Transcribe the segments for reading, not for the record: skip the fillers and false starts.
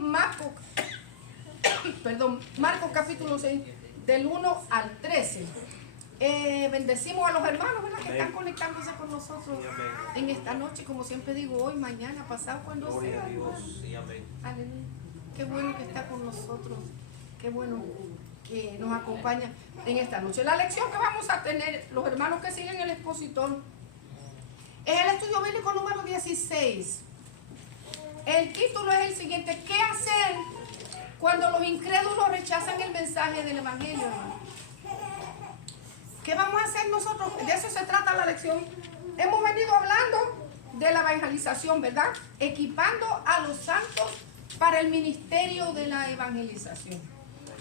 Marcos, Marcos capítulo 6, del 1 al 13. Bendecimos a los hermanos, ¿verdad?, que están conectándose con nosotros en esta noche, como siempre digo, hoy, mañana, pasado, cuando sea. Aleluya. Qué bueno que está con nosotros, qué bueno que nos acompaña en esta noche. La lección que vamos a tener, los hermanos que siguen el expositor, es el estudio bíblico número 16. El título es el siguiente: ¿qué hacer cuando los incrédulos rechazan el mensaje del evangelio, hermano? ¿Qué vamos a hacer nosotros? De eso se trata la lección. Hemos venido hablando de la evangelización, ¿verdad? Equipando a los santos para el ministerio de la evangelización.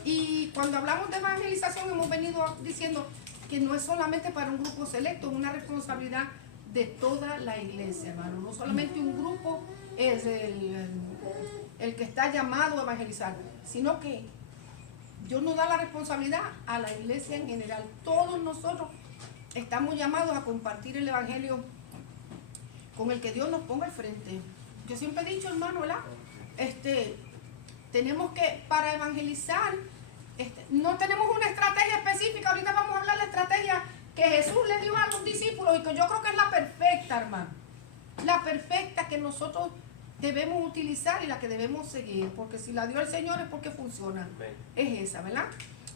Y cuando hablamos de evangelización hemos venido diciendo que no es solamente para un grupo selecto, es una responsabilidad de toda la iglesia, hermano. No solamente un grupo es el que está llamado a evangelizar, sino que Dios nos da la responsabilidad a la iglesia en general. Todos nosotros estamos llamados a compartir el evangelio con el que Dios nos ponga al frente. Yo siempre he dicho, hermano, ¿verdad? Tenemos que, para evangelizar, no tenemos una estrategia específica. Ahorita vamos a hablar de la estrategia que Jesús le dio a los discípulos y que yo creo que es la perfecta, hermano. La perfecta que nosotros debemos utilizar y la que debemos seguir, porque si la dio el Señor es porque funciona. Es esa, ¿verdad?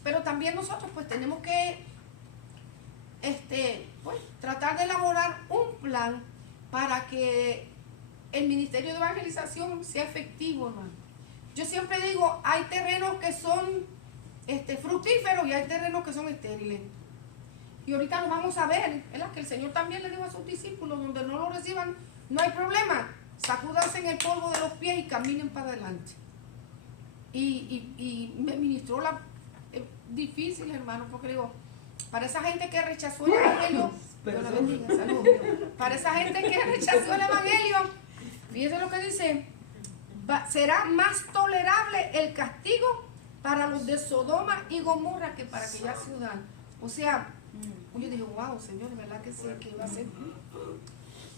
Pero también nosotros pues tenemos que pues, tratar de elaborar un plan para que el ministerio de evangelización sea efectivo, hermano. Yo siempre digo, hay terrenos que son fructíferos y hay terrenos que son estériles. Y ahorita lo vamos a ver, ¿verdad? Que el Señor también le dijo a sus discípulos, donde no lo reciban, no hay problema, sacúdanse en el polvo de los pies y caminen para adelante. Y me ministró difícil, hermano, porque digo, para esa gente que rechazó el evangelio, Dios la bendiga, salud. Para esa gente que rechazó el evangelio, fíjense lo que dice: será más tolerable el castigo para los de Sodoma y Gomorra que para aquella ciudad. O sea, yo dije, wow, Señor, ¿verdad que sí? Que va a ser,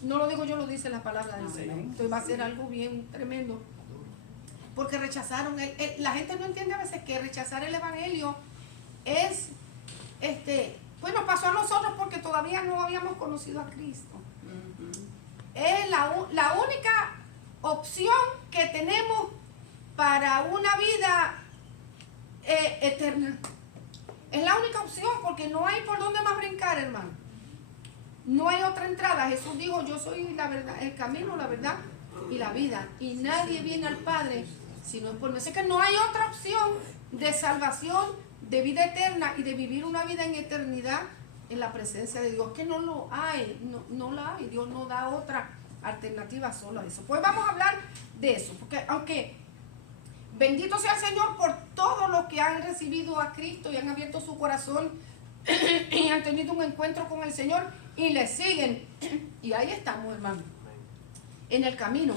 no lo digo yo, lo dice la palabra del Señor. Entonces va a ser algo bien tremendo, porque rechazaron la gente no entiende a veces que rechazar el evangelio es pues nos pasó a nosotros porque todavía no habíamos conocido a Cristo. Es la única opción que tenemos para una vida eterna. Es la única opción, porque no hay por dónde más brincar, hermano. No hay otra entrada. Jesús dijo, yo soy la verdad, el camino, la verdad y la vida, y nadie viene al Padre si no es por mí. Así que no hay otra opción de salvación, de vida eterna y de vivir una vida en eternidad en la presencia de Dios, que no lo hay, no la hay. Dios no da otra alternativa solo a eso. Pues vamos a hablar de eso, porque aunque bendito sea el Señor por todos los que han recibido a Cristo y han abierto su corazón y han tenido un encuentro con el Señor y le siguen, y ahí estamos, hermano, en el camino.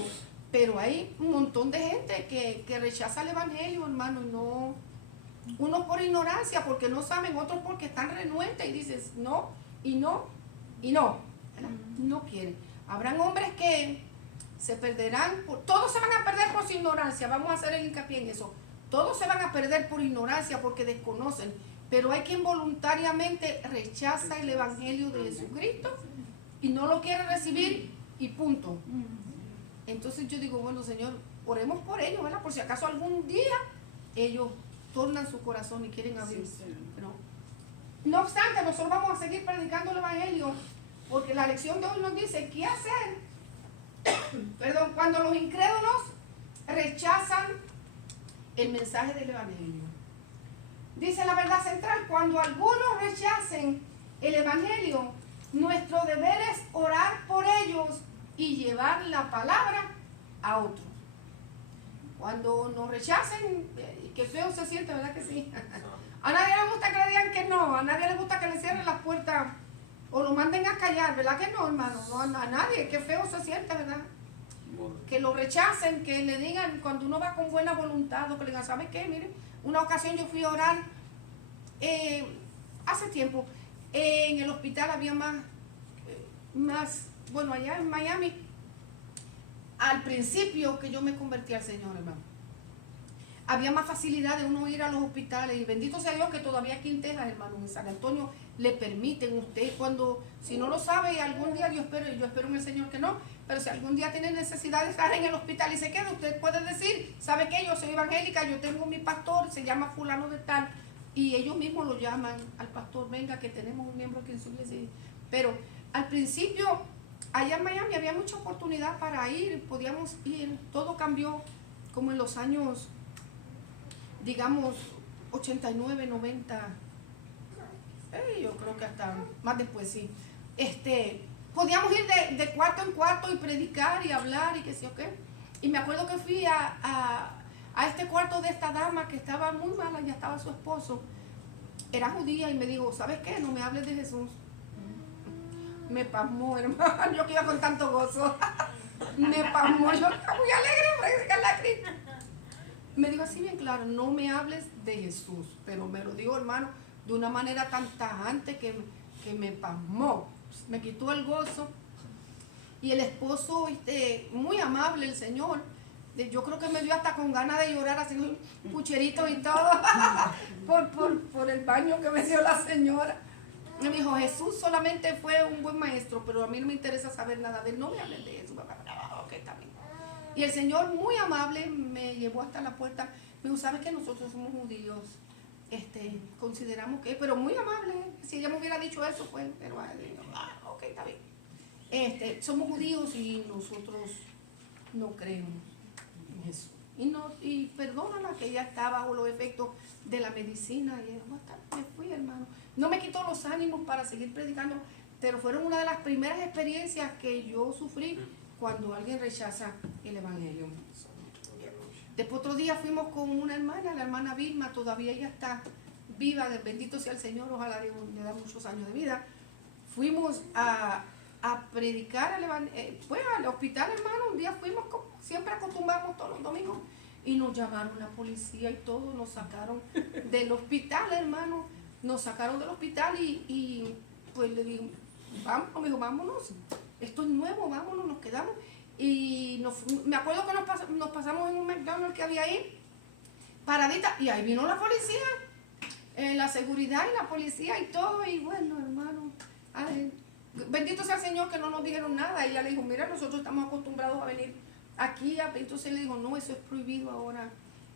Pero hay un montón de gente que rechaza el evangelio, hermano, y no, unos por ignorancia, porque no saben, otros porque están renuentes y dices no, y no, y no, ¿verdad? No quieren. Habrán hombres que se perderán, todos se van a perder por su ignorancia. Vamos a hacer el hincapié en eso. Todos se van a perder por ignorancia porque desconocen, pero hay quien voluntariamente rechaza el evangelio de Jesucristo y no lo quiere recibir y punto. Entonces yo digo, bueno, Señor, oremos por ellos, ¿verdad? Por si acaso algún día ellos tornan su corazón y quieren abrirse. No obstante, nosotros vamos a seguir predicando el evangelio, porque la lección de hoy nos dice qué hacer cuando los incrédulos rechazan el mensaje del evangelio. Dice la verdad central: cuando algunos rechacen el evangelio, nuestro deber es orar por ellos y llevar la palabra a otros. Cuando nos rechacen, qué feo se siente, ¿verdad que sí? A nadie le gusta que le digan que no, a nadie le gusta que le cierren las puertas o lo manden a callar, ¿verdad que no, hermano? No, a nadie, qué feo se siente, ¿verdad? Que lo rechacen, que le digan, cuando uno va con buena voluntad, o que le digan, ¿sabe qué? Miren, una ocasión yo fui a orar, hace tiempo, en el hospital había más, bueno, allá en Miami, al principio que yo me convertí al Señor, hermano. había más facilidad de uno ir a los hospitales. Y bendito sea Dios que todavía aquí en Texas, hermano, en San Antonio, le permiten. Usted cuando, si no lo sabe, algún día yo espero en el Señor que no, pero si algún día tiene necesidad de estar en el hospital y se queda, usted puede decir, ¿sabe qué? Yo soy evangélica, yo tengo mi pastor, se llama fulano de tal, y ellos mismos lo llaman al pastor, venga que tenemos un miembro aquí en su iglesia. Pero al principio, allá en Miami había mucha oportunidad para ir, podíamos ir, todo cambió como en los años, digamos, 89, 90, yo creo que hasta más después, sí. Podíamos ir de cuarto en cuarto y predicar y hablar y qué sé yo qué. Y me acuerdo que fui a este cuarto de esta dama que estaba muy mala, ya estaba su esposo, era judía, y me dijo, ¿sabes qué? No me hables de Jesús. Me pasmó, hermano, yo que iba con tanto gozo. Me pasmó, yo muy alegre predicarle a Cristo. Me dijo así bien claro, no me hables de Jesús, pero me lo dijo, hermano, de una manera tan tajante que me pasmó, me quitó el gozo. Y el esposo, muy amable, el Señor, yo creo que me dio hasta con ganas de llorar, haciendo un pucherito y todo, por el baño que me dio la señora. Me dijo, Jesús solamente fue un buen maestro, pero a mí no me interesa saber nada de él, no me hables de Jesús. Ok, está bien. Y el Señor, muy amable, me llevó hasta la puerta. Me dijo, ¿sabes que nosotros somos judíos? Consideramos que, pero muy amable, si ella me hubiera dicho eso, pues, pero ok, está bien. Somos judíos y nosotros no creemos en Jesús. Y perdónala que ella estaba bajo los efectos de la medicina. Y me fui, hermano. No me quitó los ánimos para seguir predicando, pero fueron una de las primeras experiencias que yo sufrí cuando alguien rechaza el evangelio. Después otro día fuimos con una hermana, la hermana Vilma, todavía ella está viva, bendito sea el Señor, ojalá le da muchos años de vida. Fuimos a predicar al hospital, hermano. Un día fuimos, como siempre acostumbramos todos los domingos, y nos llamaron la policía y todo, nos sacaron del hospital, hermano. Nos sacaron del hospital y pues le digo, vamos, me dijo, vámonos, esto es nuevo, vámonos, nos quedamos. Y me acuerdo que nos pasamos en un McDonald's que había ahí, paradita, y ahí vino la policía, la seguridad y la policía y todo, y bueno, hermano, bendito sea el Señor que no nos dijeron nada. Y ella le dijo, mira, nosotros estamos acostumbrados a venir aquí, entonces le dijo, no, eso es prohibido ahora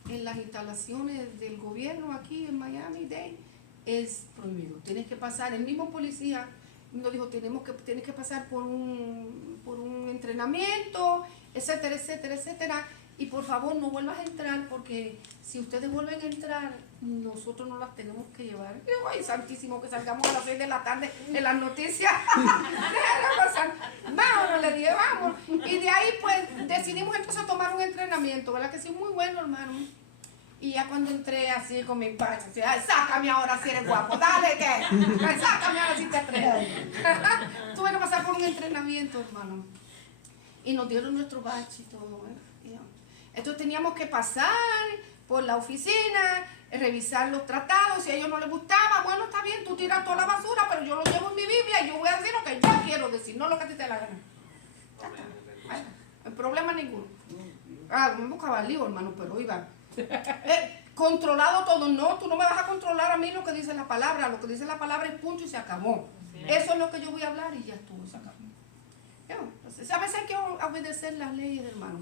en las instalaciones del gobierno aquí en Miami-Dade, es prohibido, tienes que pasar, el mismo policía nos dijo, tienes que pasar por un entrenamiento, etcétera, etcétera, etcétera, y por favor no vuelvas a entrar, porque si ustedes vuelven a entrar, nosotros no las tenemos que llevar. Y yo, ay, santísimo, que salgamos a las 6 de la tarde en las noticias. Vámonos, le dije, vamos. Y de ahí pues decidimos entonces tomar un entrenamiento, ¿verdad que sí? Muy bueno, hermano. Y ya cuando entré así con mi pacha, decía, ay, sácame ahora si eres guapo, dale que, ay, sácame ahora si te atreves. Tuve que pasar por un entrenamiento, hermano. Y nos dieron nuestro badge y todo, ¿verdad? Entonces teníamos que pasar por la oficina, revisar los tratados. Si a ellos no les gustaba, bueno, está bien, tú tiras toda la basura, pero yo lo llevo en mi Biblia y yo voy a decir lo que yo quiero decir, no lo que a ti te la gana. Bueno, no hay problema ninguno. Me buscaba lío, hermano, pero iba. Controlado todo, no, tú no me vas a controlar a mí lo que dice la palabra, lo que dice la palabra es punto y se acabó. Eso es lo que yo voy a hablar y ya estuvo, se acabó. Entonces, a veces hay que obedecer las leyes, hermano,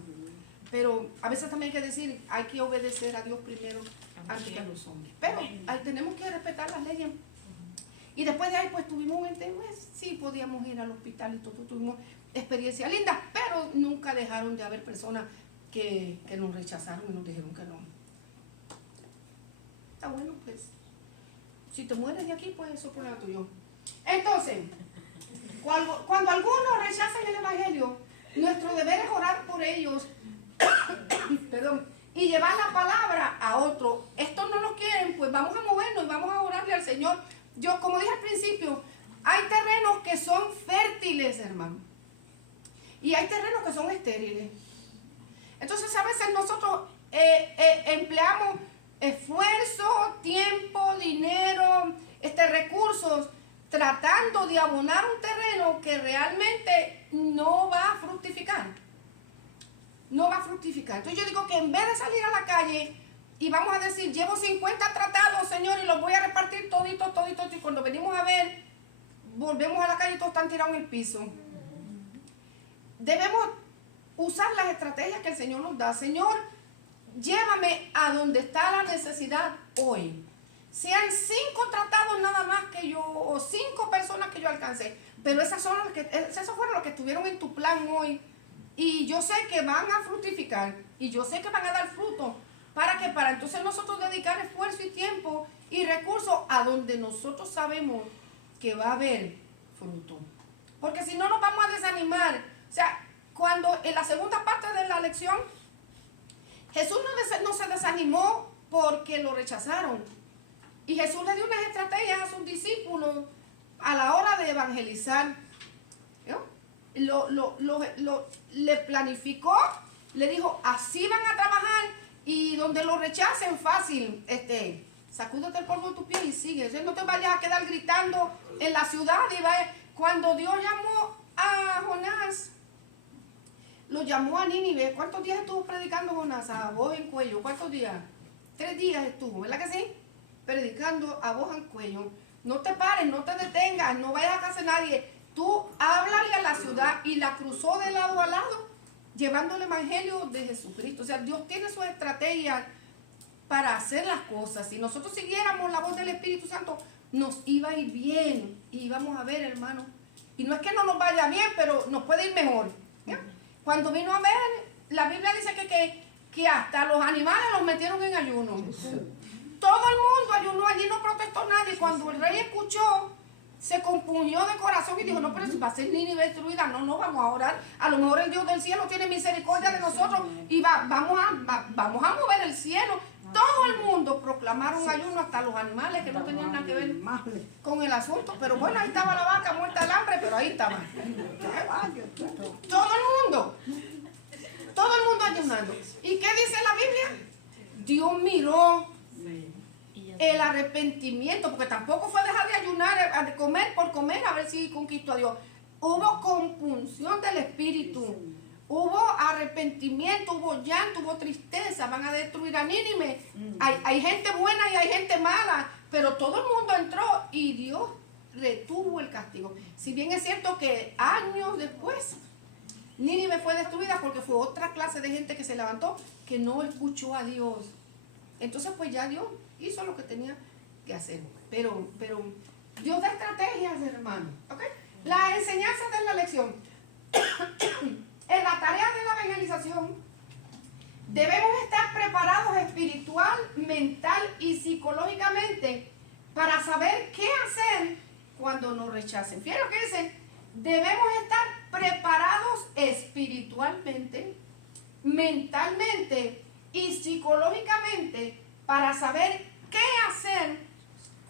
pero a veces también hay que decir, hay que obedecer a Dios primero antes que a los hombres, pero tenemos que respetar las leyes. Y después de ahí pues tuvimos sí podíamos ir al hospital y todo, tuvimos experiencias lindas, pero nunca dejaron de haber personas que nos rechazaron y nos dijeron que no. Está bueno, pues, si te mueres de aquí, pues eso es problema tuyo. Entonces, cuando algunos rechazan el evangelio, nuestro deber es orar por ellos perdón, y llevar la palabra a otro. Estos no nos quieren, pues vamos a movernos y vamos a orarle al Señor. Yo, como dije al principio, hay terrenos que son fértiles, hermano, y hay terrenos que son estériles. Entonces a veces nosotros empleamos esfuerzo, tiempo, dinero, recursos tratando de abonar un terreno que realmente no va a fructificar. No va a fructificar. Entonces yo digo que en vez de salir a la calle y vamos a decir, llevo 50 tratados, Señor, y los voy a repartir toditos, y cuando venimos a ver, volvemos a la calle y todos están tirados en el piso. Debemos usar las estrategias que el Señor nos da. Señor, llévame a donde está la necesidad hoy. Sean 5 tratados nada más que yo, o 5 personas que yo alcancé, pero esos fueron los que estuvieron en tu plan hoy, y yo sé que van a fructificar, y yo sé que van a dar fruto. ¿Para qué? Para entonces nosotros dedicar esfuerzo y tiempo y recursos a donde nosotros sabemos que va a haber fruto. Porque si no nos vamos a desanimar. O sea, cuando en la segunda parte de la lección, Jesús no se desanimó porque lo rechazaron. Y Jesús le dio unas estrategias a sus discípulos a la hora de evangelizar. Le planificó, le dijo, así van a trabajar, y donde lo rechacen, fácil, sacúdete el polvo de tu pie y sigue. No te vayas a quedar gritando en la ciudad. Y vaya. Cuando Dios llamó a Jonás, lo llamó a Nínive. ¿Cuántos días estuvo predicando Jonás? A voz en cuello. ¿Cuántos días? 3 días estuvo, ¿verdad que sí? Predicando a voz en cuello. No te pares, no te detengas, no vayas a casa de nadie. Tú háblale a la ciudad, y la cruzó de lado a lado, llevando el evangelio de Jesucristo. O sea, Dios tiene su estrategia para hacer las cosas. Si nosotros siguiéramos la voz del Espíritu Santo, nos iba a ir bien, y íbamos a ver, hermano. Y no es que no nos vaya bien, pero nos puede ir mejor. ¿Ya? Cuando vino a ver, la Biblia dice que hasta los animales los metieron en ayuno. Todo el mundo ayunó, allí no protestó nadie. Cuando el rey escuchó, se compungió de corazón y dijo, no, pero si va a ser Nínive destruida, no, vamos a orar. A lo mejor el Dios del cielo tiene misericordia de nosotros y vamos a mover el cielo. Todo el mundo proclamaron ayuno, hasta los animales que no tenían nada que ver con el asunto. Pero bueno, ahí estaba la vaca muerta del hambre, pero ahí estaba. Todo el mundo ayunando. ¿Y qué dice la Biblia? Dios miró el arrepentimiento, porque tampoco fue dejar de ayunar, de comer por comer, a ver si conquistó a Dios. Hubo compunción del espíritu, hubo arrepentimiento, hubo llanto, hubo tristeza. Van a destruir a Nínive. Hay gente buena y hay gente mala, pero todo el mundo entró y Dios retuvo el castigo. Si bien es cierto que años después Nínive fue destruida, porque fue otra clase de gente que se levantó, que no escuchó a Dios. Entonces pues ya Dios hizo lo que tenía que hacer. Pero Dios da estrategias, hermano. ¿Okay? La enseñanza de la lección. En la tarea de la evangelización debemos estar preparados espiritual, mental y psicológicamente para saber qué hacer cuando nos rechacen. Fíjense lo que dice. Debemos estar preparados espiritualmente, mentalmente y psicológicamente para saber qué hacer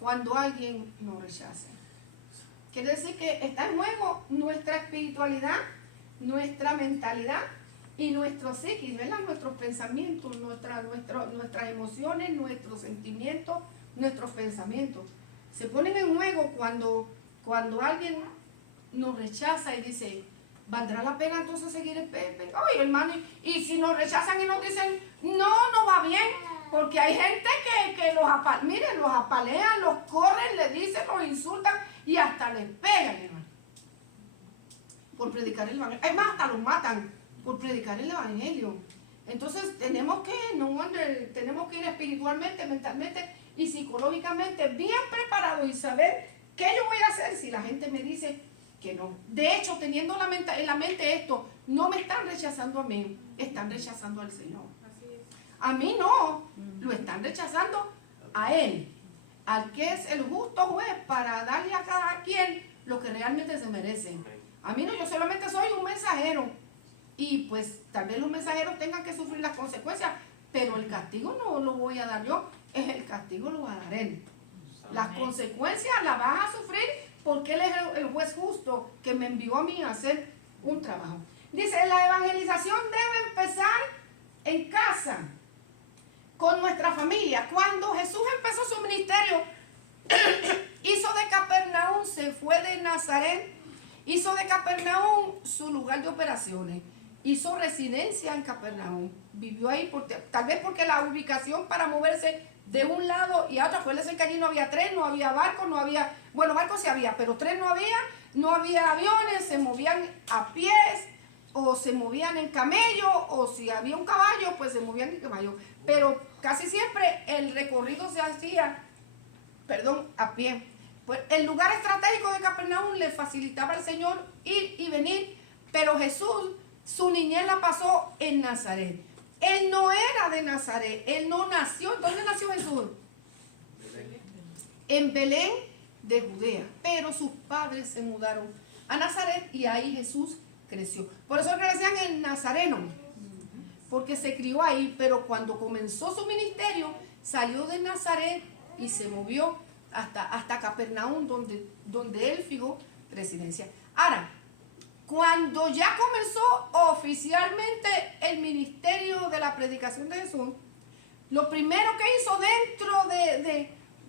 cuando alguien nos rechace. Quiere decir que está en juego nuestra espiritualidad, nuestra mentalidad y nuestro psiquis, ¿verdad? Nuestros pensamientos, nuestras emociones, nuestros sentimientos, nuestros pensamientos. Se ponen en juego cuando alguien nos rechaza y dice, ¿valdrá la pena entonces seguir el pepe? Oye, hermano, y si nos rechazan y nos dicen, no va bien, porque hay gente que los apalean, los corren, les dicen, los insultan y hasta les pegan, hermano, por predicar el evangelio. Es más, hasta los matan por predicar el evangelio. Entonces tenemos que ir espiritualmente, mentalmente y psicológicamente bien preparados y saber qué yo voy a hacer si la gente me dice que no. De hecho, teniendo en la mente esto, no me están rechazando a mí, están rechazando al Señor. A mí no, lo están rechazando a Él, al que es el justo juez para darle a cada quien lo que realmente se merece. A mí no, yo solamente soy un mensajero, y pues tal vez los mensajeros tengan que sufrir las consecuencias, pero el castigo no lo voy a dar yo, el castigo lo va a dar Él. Las consecuencias las van a sufrir porque Él es el juez justo que me envió a mí a hacer un trabajo. Dice, la evangelización debe empezar en casa, con nuestra familia. Cuando Jesús empezó su ministerio, hizo de Capernaum, se fue de Nazaret, hizo de Capernaum su lugar de operaciones, hizo residencia en Capernaum, vivió ahí, tal vez porque la ubicación para moverse de un lado y a otro, acuérdense que allí no había tren, no había barcos, no había, bueno, barcos sí había, pero tren no había aviones, se movían a pies, o se movían en camello, o si había un caballo, pues se movían en caballo. Pero casi siempre el recorrido se hacía, a pie. Pues el lugar estratégico de Capernaum le facilitaba al Señor ir y venir, pero Jesús, su niñez la pasó en Nazaret. Él no era de Nazaret, él no nació. ¿Dónde nació Jesús? En Belén de Judea, pero sus padres se mudaron a Nazaret y ahí Jesús creció. Por eso le decían el Nazareno, porque se crió ahí, pero cuando comenzó su ministerio, salió de Nazaret y se movió hasta Capernaum, donde él fijó residencia. Ahora, cuando ya comenzó oficialmente el ministerio de la predicación de Jesús, lo primero que hizo dentro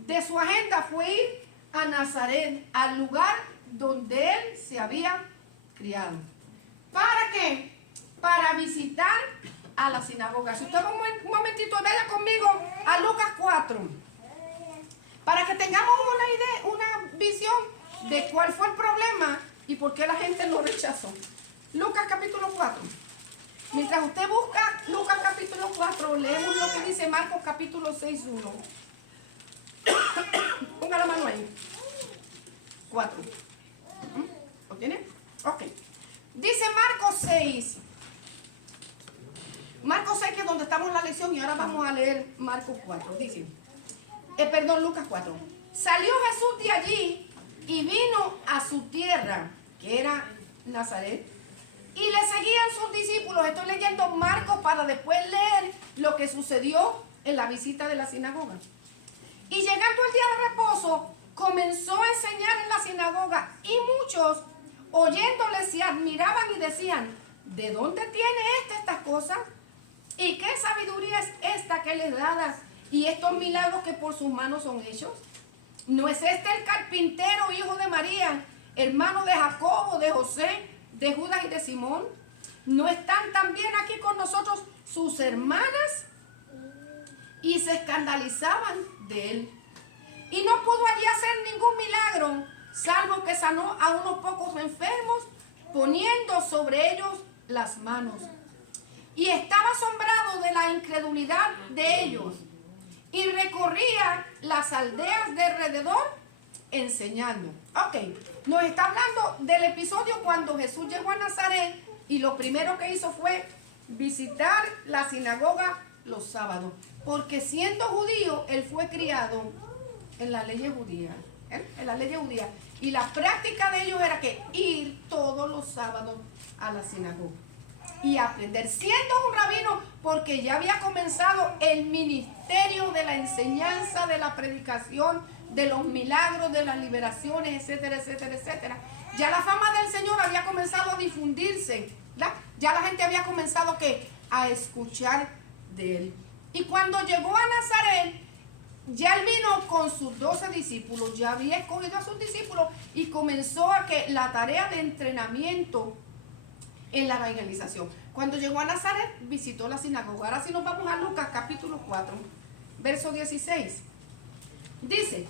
de su agenda fue ir a Nazaret, al lugar donde él se había criado. ¿Para qué? Para visitar a la sinagoga. Si usted va un momentito, vaya conmigo a Lucas 4, para que tengamos una idea, una visión de cuál fue el problema y por qué la gente lo rechazó. Lucas capítulo 4. Mientras usted busca Lucas capítulo 4, leemos lo que dice Marcos capítulo 6:1. Ponga la mano ahí. 4. ¿Lo tiene? Ok. Dice Marcos 6. Marcos 6, que es donde estamos en la lección, y ahora vamos a leer Marcos 4. Dice, Lucas 4. Salió Jesús de allí y vino a su tierra, que era Nazaret, y le seguían sus discípulos. Estoy leyendo Marcos para después leer lo que sucedió en la visita de la sinagoga. Y llegando el día de reposo, comenzó a enseñar en la sinagoga, y muchos, oyéndole, se admiraban y decían, ¿de dónde tiene estas cosas? ¿Y qué sabiduría es esta que les da? ¿Y estos milagros que por sus manos son hechos? ¿No es este el carpintero, hijo de María, hermano de Jacobo, de José, de Judas y de Simón? ¿No están también aquí con nosotros sus hermanas? Y se escandalizaban de él. Y no pudo allí hacer ningún milagro, salvo que sanó a unos pocos enfermos, poniendo sobre ellos las manos. Y estaba asombrado de la incredulidad de ellos, y recorría las aldeas de alrededor enseñando. Ok, nos está hablando del episodio cuando Jesús llegó a Nazaret y lo primero que hizo fue visitar la sinagoga los sábados, porque siendo judío, él fue criado en la ley judía, en la ley judía, y la práctica de ellos era que ir todos los sábados a la sinagoga y aprender, siendo un rabino, porque ya había comenzado el ministerio de la enseñanza, de la predicación, de los milagros, de las liberaciones, etcétera, etcétera, etcétera. Ya la fama del Señor había comenzado a difundirse, ¿verdad? Ya la gente había comenzado a escuchar de él. Y cuando llegó a Nazaret, ya él vino con sus 12 discípulos, ya había escogido a sus discípulos y comenzó la tarea de entrenamiento en la evangelización. Cuando llegó a Nazaret, visitó la sinagoga. Ahora sí nos vamos a Lucas capítulo 4, verso 16. Dice,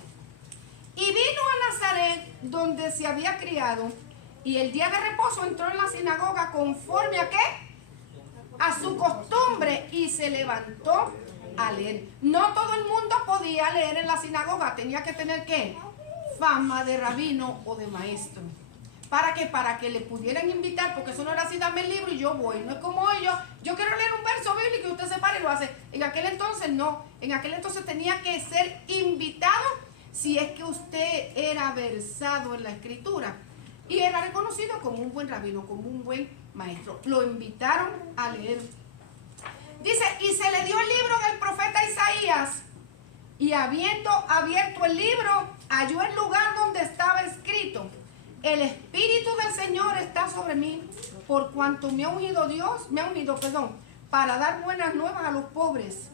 y vino a Nazaret, donde se había criado, y el día de reposo entró en la sinagoga conforme a ¿qué? A su costumbre, y se levantó a leer. No todo el mundo podía leer en la sinagoga, tenía que tener ¿qué? Fama de rabino o de maestro. ¿Para qué? Para que le pudieran invitar, porque eso no era así, dame el libro y yo voy. No es como hoy, yo quiero leer un verso bíblico y usted se para y lo hace. En aquel entonces no, en aquel entonces tenía que ser invitado si es que usted era versado en la escritura. Y era reconocido como un buen rabino, como un buen maestro. Lo invitaron a leer. Dice, y se le dio el libro del profeta Isaías, y habiendo abierto el libro, halló el lugar donde estaba escrito, el Espíritu del Señor está sobre mí, por cuanto me ha ungido para dar buenas nuevas a los pobres.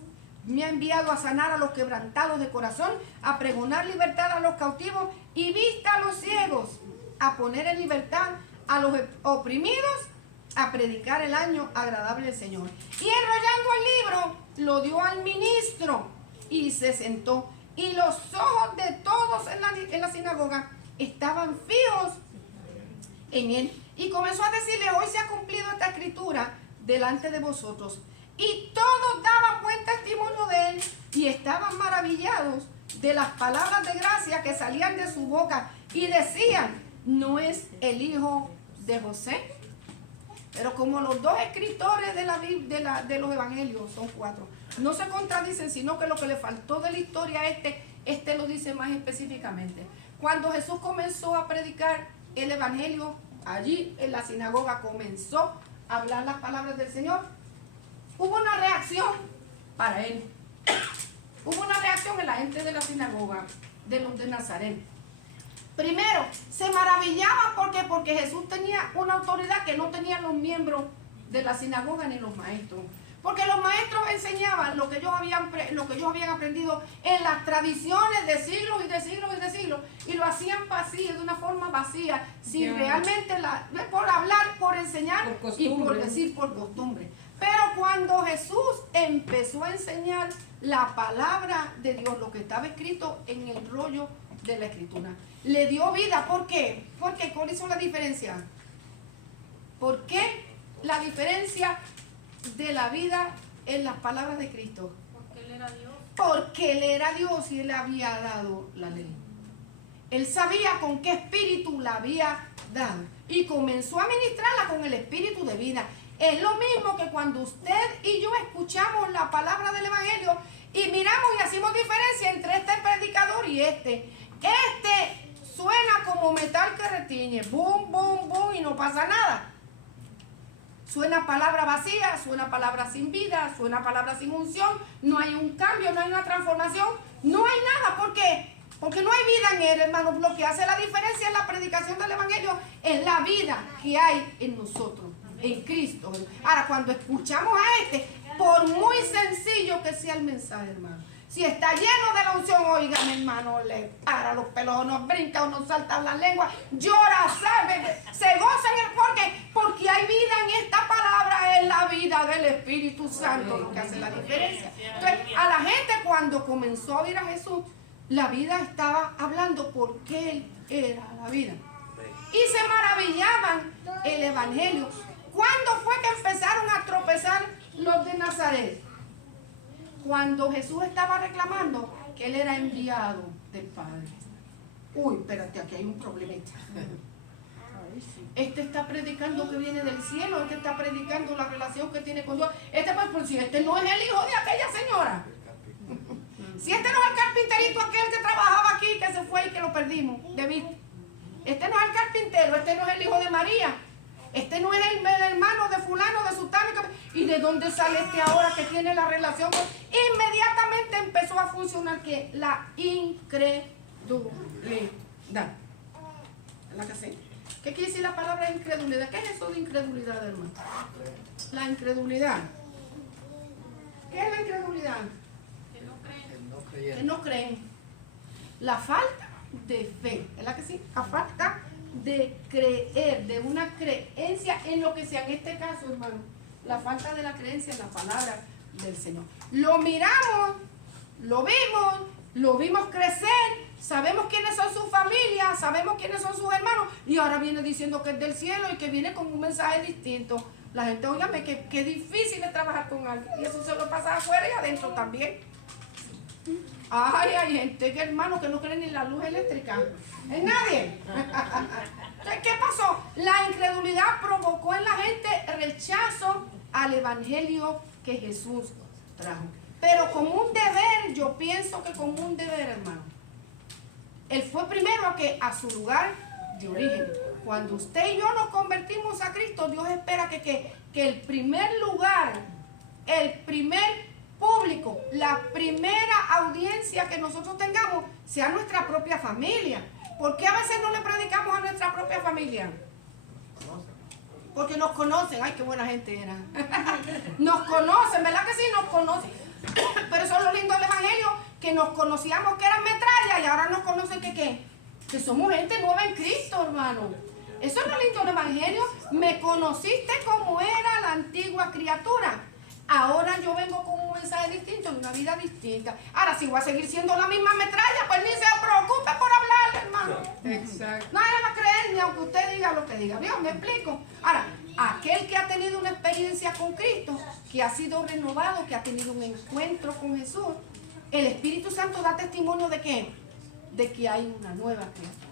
Me ha enviado a sanar a los quebrantados de corazón, a pregonar libertad a los cautivos y vista a los ciegos, a poner en libertad a los oprimidos a predicar el año agradable del Señor. Y enrollando el libro, lo dio al ministro y se sentó. Y los ojos de todos en la sinagoga estaban fijos en él. Y comenzó a decirle: hoy se ha cumplido esta escritura delante de vosotros. Y todos daban buen testimonio de él y estaban maravillados de las palabras de gracia que salían de su boca. Y decían: ¿no es el hijo de José? Pero como los dos escritores de los evangelios, son 4, no se contradicen, sino que lo que le faltó de la historia a este lo dice más específicamente. Cuando Jesús comenzó a predicar el evangelio, allí en la sinagoga comenzó a hablar las palabras del Señor, hubo una reacción para él. Hubo una reacción en la gente de la sinagoga, de los de Nazaret. Primero, se maravillaban porque Jesús tenía una autoridad que no tenían los miembros de la sinagoga ni los maestros. Porque los maestros enseñaban lo que ellos habían aprendido en las tradiciones de siglos y de siglos y de siglos, y lo hacían vacío, de una forma vacía, sin realmente por hablar, por enseñar y por decir por costumbre. Pero cuando Jesús empezó a enseñar la palabra de Dios, lo que estaba escrito en el rollo de la escritura, le dio vida. ¿Por qué? Porque ¿cuál hizo la diferencia? ¿Por qué la diferencia de la vida en las palabras de Cristo? Porque Él era Dios. Porque Él era Dios y Él había dado la ley. Él sabía con qué espíritu la había dado y comenzó a ministrarla con el espíritu de vida. Es lo mismo que cuando usted y yo escuchamos la palabra del evangelio y miramos y hacemos diferencia entre este predicador y este. Este suena como metal que retiñe, boom, boom, boom, y no pasa nada. Suena palabra vacía, suena palabra sin vida, suena palabra sin unción, no hay un cambio, no hay una transformación, no hay nada. ¿Por qué? Porque no hay vida en él, hermano. Lo que hace la diferencia en la predicación del evangelio es la vida que hay en nosotros, en Cristo. Ahora, cuando escuchamos a este, por muy sencillo que sea el mensaje, hermano, si está lleno de la unción, oigan, hermano, le para los pelos, uno brinca, uno salta la lengua, llora, sabe, se goza en el porque hay vida en esta palabra, es la vida del Espíritu Santo lo que hace la diferencia. Entonces, a la gente cuando comenzó a oír a Jesús, la vida estaba hablando porque Él era la vida. Y se maravillaban el evangelio. ¿Cuándo fue que empezaron a tropezar los de Nazaret? Cuando Jesús estaba reclamando que Él era enviado del Padre. Uy, espérate, aquí hay un problemita. Este está predicando que viene del cielo, este está predicando la relación que tiene con Dios. Pues si este no es el hijo de aquella señora. Si este no es el carpinterito aquel que trabajaba aquí, que se fue y que lo perdimos de vista. Este no es el carpintero, este no es el hijo de María. Este no es el hermano de fulano, de sutano. ¿Y de dónde sale este ahora que tiene la relación? Inmediatamente empezó a funcionar que la incredulidad. ¿Verdad que sí? ¿Qué quiere decir la palabra incredulidad? ¿Qué es eso de incredulidad, hermano? La incredulidad. ¿Qué es la incredulidad? Que no creen. Que no creen. La falta de fe. ¿Verdad que sí? La falta de creer, de una creencia en lo que sea. En este caso, hermano, la falta de la creencia en la palabra del Señor. Lo miramos, lo vimos crecer, sabemos quiénes son sus familias, sabemos quiénes son sus hermanos, y ahora viene diciendo que es del cielo y que viene con un mensaje distinto. La gente, óigame, qué difícil es trabajar con alguien, y eso se lo pasa afuera y adentro también. Ay, hay gente que, hermano, que no cree ni en la luz eléctrica. ¿Es nadie? Entonces, ¿qué pasó? La incredulidad provocó en la gente rechazo al evangelio que Jesús trajo. Pero como un deber, yo pienso que como un deber, hermano. Él fue primero a su lugar de origen. Cuando usted y yo nos convertimos a Cristo, Dios espera que el primer lugar, el primer público, la primera audiencia que nosotros tengamos sea nuestra propia familia. ¿Por qué a veces no le predicamos a nuestra propia familia? Porque nos conocen. Ay, qué buena gente era. Nos conocen, ¿verdad que sí? Nos conocen. Pero eso es lo lindo del evangelio, que nos conocíamos que eran metralla y ahora nos conocen que somos gente nueva en Cristo, hermano. Eso es lo lindo del Evangelio. Me conociste como era la antigua criatura. Ahora yo vengo con un mensaje distinto, de una vida distinta. Ahora, si voy a seguir siendo la misma metralla, pues ni se preocupe por hablar, hermano. Exacto. Nadie va a creer ni aunque usted diga lo que diga. ¿Vio? Me explico. Ahora, aquel que ha tenido una experiencia con Cristo, que ha sido renovado, que ha tenido un encuentro con Jesús, el Espíritu Santo da testimonio de ¿qué? De que hay una nueva criatura,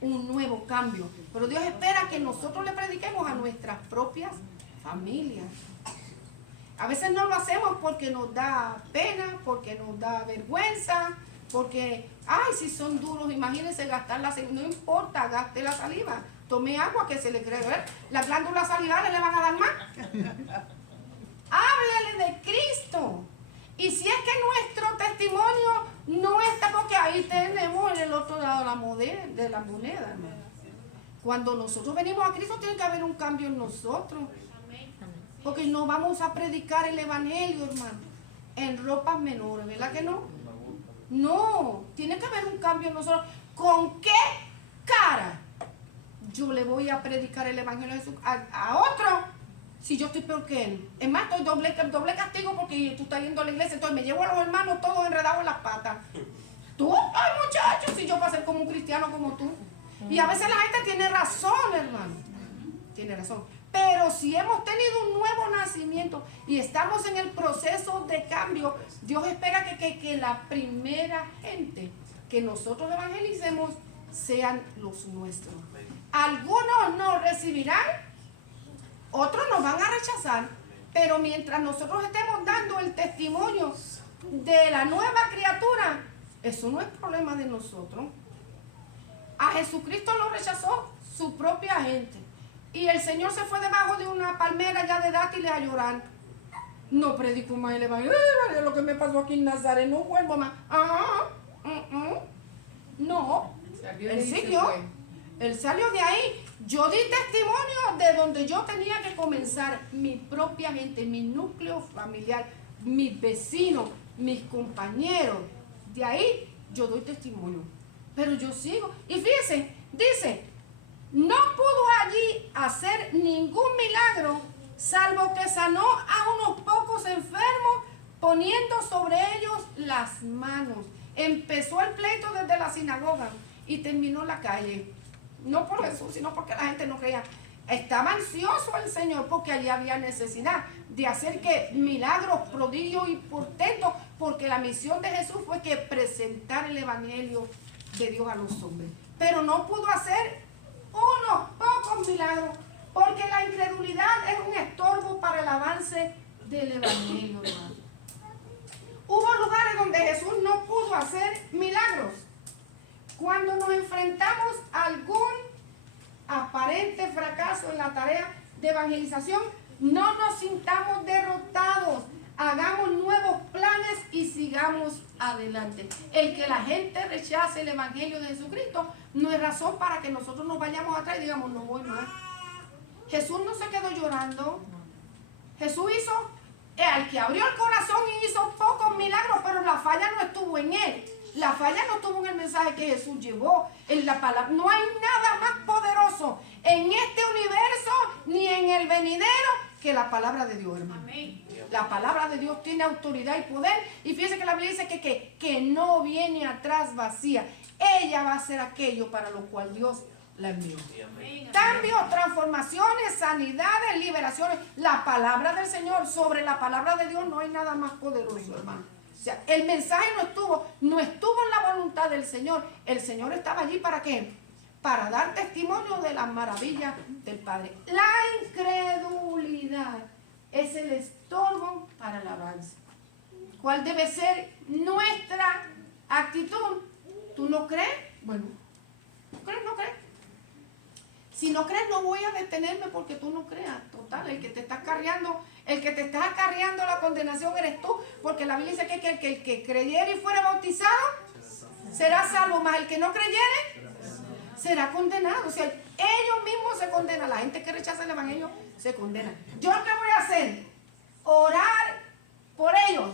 un nuevo cambio. Pero Dios espera que nosotros le prediquemos a nuestras propias familias. A veces no lo hacemos porque nos da pena, porque nos da vergüenza, porque, ay, si son duros, imagínense gastar la saliva. No importa, gaste la saliva. Tome agua que se le cree. Las glándulas salivales le van a dar más. Háblele de Cristo. Y si es que nuestro testimonio no está, porque ahí tenemos en el otro lado de la moneda, hermano. Cuando nosotros venimos a Cristo tiene que haber un cambio en nosotros. Porque no vamos a predicar el Evangelio, hermano, en ropas menores, ¿verdad que no? No, tiene que haber un cambio en nosotros. ¿Con qué cara yo le voy a predicar el Evangelio de Jesús a otro si yo estoy peor que él? Es más, estoy doble castigo porque tú estás yendo a la iglesia, entonces me llevo a los hermanos todos enredados en las patas. Tú, ay muchachos, si yo voy a ser como un cristiano como tú. Y a veces la gente tiene razón, hermano. Tiene razón. Pero si hemos tenido un nuevo nacimiento y estamos en el proceso de cambio, Dios espera que la primera gente que nosotros evangelicemos sean los nuestros. Algunos nos recibirán, otros nos van a rechazar, pero mientras nosotros estemos dando el testimonio de la nueva criatura, eso no es problema de nosotros. A Jesucristo lo rechazó su propia gente. Y el Señor se fue debajo de una palmera ya de dátiles a llorar. No predico más el Evangelio. Lo que me pasó aquí en Nazaret, no vuelvo más. No, él siguió. Él salió de ahí. Yo di testimonio de donde yo tenía que comenzar. Mi propia gente, mi núcleo familiar, mis vecinos, mis compañeros. De ahí yo doy testimonio. Pero yo sigo. Y fíjense, dice, no pudo allí hacer ningún milagro, salvo que sanó a unos pocos enfermos, poniendo sobre ellos las manos. Empezó el pleito desde la sinagoga y terminó en la calle. No por Jesús, sino porque la gente no creía. Estaba ansioso el Señor porque allí había necesidad de hacer que milagros, prodigios y portentos, porque la misión de Jesús fue que presentar el Evangelio de Dios a los hombres. Pero no pudo hacer unos pocos milagros, porque la incredulidad es un estorbo para el avance del Evangelio, hermano. Hubo lugares donde Jesús no pudo hacer milagros. Cuando nos enfrentamos a algún aparente fracaso en la tarea de evangelización, no nos sintamos derrotados. Hagamos nuevos planes y sigamos adelante. El que la gente rechace el Evangelio de Jesucristo no es razón para que nosotros nos vayamos atrás y digamos, no voy más. Jesús no se quedó llorando. Jesús hizo, al que abrió el corazón y hizo pocos milagros, pero la falla no estuvo en él. La falla no estuvo en el mensaje que Jesús llevó, en la palabra. No hay nada más poderoso en este universo ni en el venidero que la palabra de Dios, hermano. Amén. La palabra de Dios tiene autoridad y poder. Y fíjense que la Biblia dice que no viene atrás vacía. Ella va a hacer aquello para lo cual Dios la envió. Cambios, transformaciones, sanidades, liberaciones. La palabra del Señor, sobre la palabra de Dios no hay nada más poderoso, hermano. O sea, el mensaje no estuvo en la voluntad del Señor. El Señor estaba allí ¿para qué? Para dar testimonio de las maravillas del Padre. La incredulidad es el estorbo para el avance. ¿Cuál debe ser nuestra actitud? ¿Tú no crees? Bueno, ¿no crees? No crees. Si no crees, no voy a detenerme porque tú no creas. Total, el que te está acarreando la condenación eres tú, porque la Biblia dice que el que creyere y fuera bautizado será salvo, más el que no creyere será condenado. O sea, ellos mismos se condenan. La gente que rechaza el Evangelio se condena. ¿Yo qué voy a hacer? Orar por ellos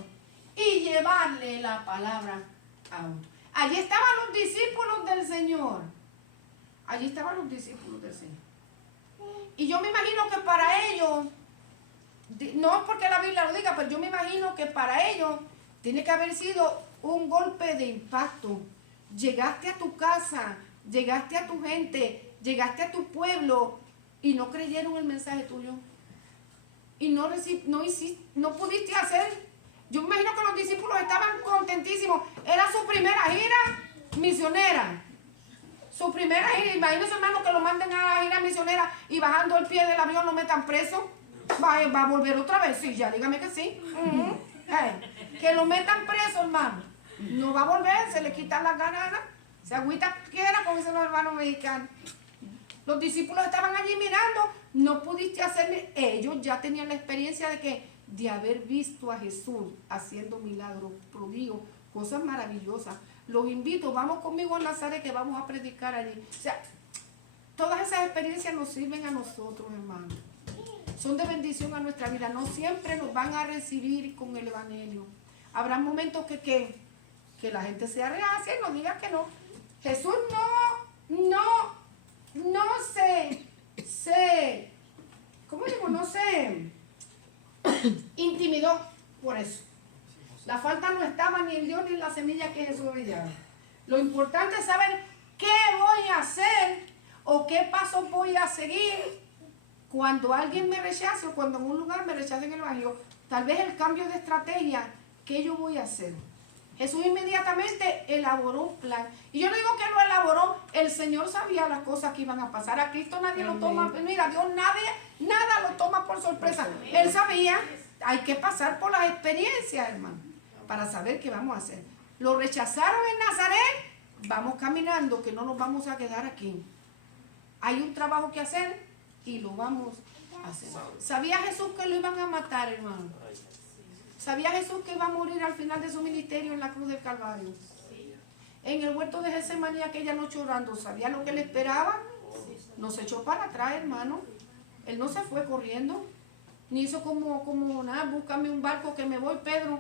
y llevarle la palabra a otros. Allí estaban los discípulos del Señor. allí estaban los discípulos del Señor. Y yo me imagino que para ellos, no es porque la Biblia lo diga, pero yo me imagino que para ellos tiene que haber sido un golpe de impacto. Llegaste a tu casa, llegaste a tu gente, llegaste a tu pueblo y no creyeron el mensaje tuyo. Y no pudiste hacer. Yo me imagino que los discípulos estaban contentísimos. Era su primera gira misionera. Su primera gira. Imagínense, hermano, que lo manden a la gira misionera y bajando el pie del avión lo metan preso. Va a volver otra vez. Sí, ya, dígame que sí. Que lo metan preso, hermano. No va a volver, se le quitan las ganas. Se agüita quiera, como dicen los hermanos mexicanos. Los discípulos estaban allí mirando. No pudiste hacerme. Ellos ya tenían la experiencia de haber visto a Jesús haciendo milagros, prodigios, cosas maravillosas. Los invito, vamos conmigo a Nazaret, que vamos a predicar allí. O sea, todas esas experiencias nos sirven a nosotros, hermanos. Son de bendición a nuestra vida. No siempre nos van a recibir con el evangelio. Habrá momentos que la gente sea reacia y nos diga que no. Jesús no se intimidó por eso. La falta no estaba ni en Dios ni en la semilla que Jesús había dado. Lo importante es saber qué voy a hacer o qué pasos voy a seguir cuando alguien me rechace o cuando en un lugar me rechacen el evangelio. Tal vez el cambio de estrategia, ¿qué yo voy a hacer? Jesús inmediatamente elaboró un plan. Y yo no digo que lo elaboró, el Señor sabía las cosas que iban a pasar. A Cristo nadie lo toma, mira, Dios nada lo toma por sorpresa. Él sabía, hay que pasar por las experiencias, hermano, para saber qué vamos a hacer. Lo rechazaron en Nazaret, vamos caminando, que no nos vamos a quedar aquí. Hay un trabajo que hacer y lo vamos a hacer. ¿Sabía Jesús que lo iban a matar, hermano? ¿Sabía Jesús que iba a morir al final de su ministerio en la cruz del Calvario? En el huerto de Getsemaní aquella noche orando, ¿sabía lo que le esperaba? No se echó para atrás, hermano. Él no se fue corriendo, ni hizo como nada, búscame un barco que me voy, Pedro.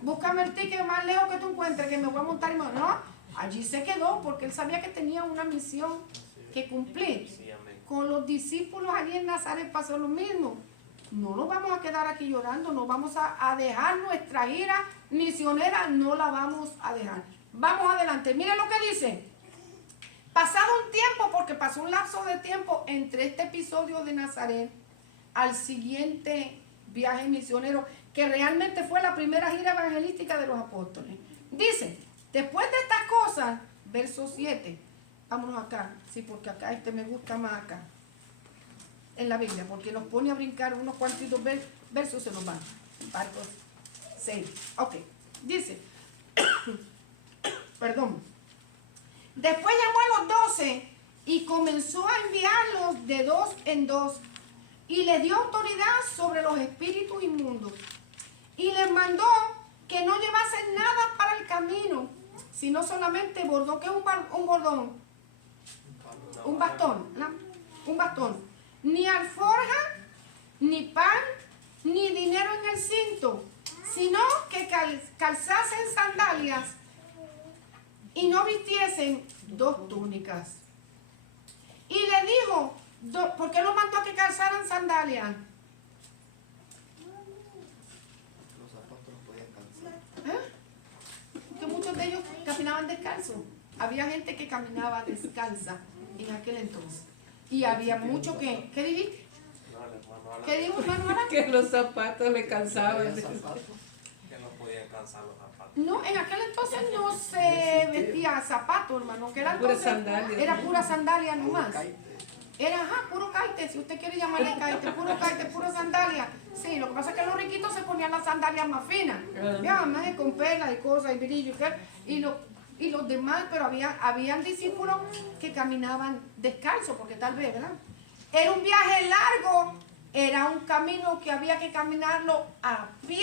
Búscame el ticket más lejos que tú encuentres, que me voy a montar. Y no, allí se quedó porque él sabía que tenía una misión que cumplir. Con los discípulos allí en Nazaret pasó lo mismo. No nos vamos a quedar aquí llorando, no vamos a dejar nuestra gira misionera, no la vamos a dejar. Vamos adelante, miren lo que dice. Pasado un tiempo, porque pasó un lapso de tiempo entre este episodio de Nazaret al siguiente viaje misionero, que realmente fue la primera gira evangelística de los apóstoles. Dice, después de estas cosas, verso 7, vámonos acá, sí, porque acá me gusta más acá. En la Biblia, porque nos pone a brincar unos cuantitos versos, se nos van. Marcos 6. Ok, dice, perdón. Después llamó a los 12 y comenzó a enviarlos de dos en dos y les dio autoridad sobre los espíritus inmundos y les mandó que no llevasen nada para el camino, sino solamente bordón. ¿Qué es un bordón? Un bastón, ¿no? Un bastón. Ni alforja, ni pan, ni dinero en el cinto, sino que calzasen sandalias y no vistiesen dos túnicas. Y le dijo, ¿por qué lo mandó a que calzaran sandalias? Los apóstoles podían calzar. Porque muchos de ellos caminaban descalzos. Había gente que caminaba descalza en aquel entonces. Y había mucho que... ¿Qué dijiste? ¿Qué dijo, hermano? Que los zapatos le calzaban. Que no podían calzar los zapatos. No, en aquel entonces no se vestía zapato, hermano. Que era, Pura entonces, sandalia. era pura sandalia nomás. caite. Era, puro caite, si usted quiere llamarle caite, pura sandalia. Sí, lo que pasa es que los riquitos se ponían las sandalias más finas. Ya, más con perlas y cosas y brillo y los demás, pero habían discípulos que caminaban descalzos, porque tal vez, ¿verdad? Era un viaje largo, era un camino que había que caminarlo a pie,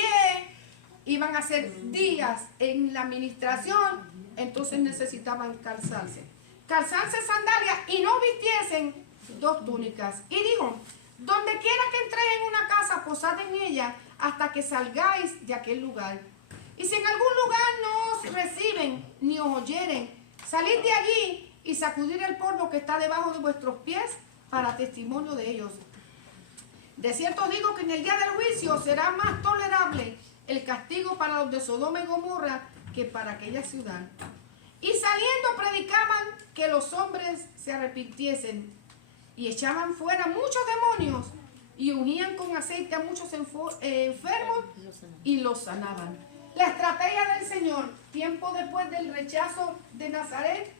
iban a ser días en la administración, entonces necesitaban calzarse sandalias y no vistiesen dos túnicas. Y dijo, donde quiera que entréis en una casa, posad en ella hasta que salgáis de aquel lugar. Y si en algún lugar no os reciben ni os oyeren, salid de allí y sacudir el polvo que está debajo de vuestros pies para testimonio de ellos. De cierto digo que en el día del juicio será más tolerable el castigo para los de Sodoma y Gomorra que para aquella ciudad. Y saliendo predicaban que los hombres se arrepintiesen y echaban fuera muchos demonios y ungían con aceite a muchos enfermos y los sanaban. La estrategia del Señor, tiempo después del rechazo de Nazaret,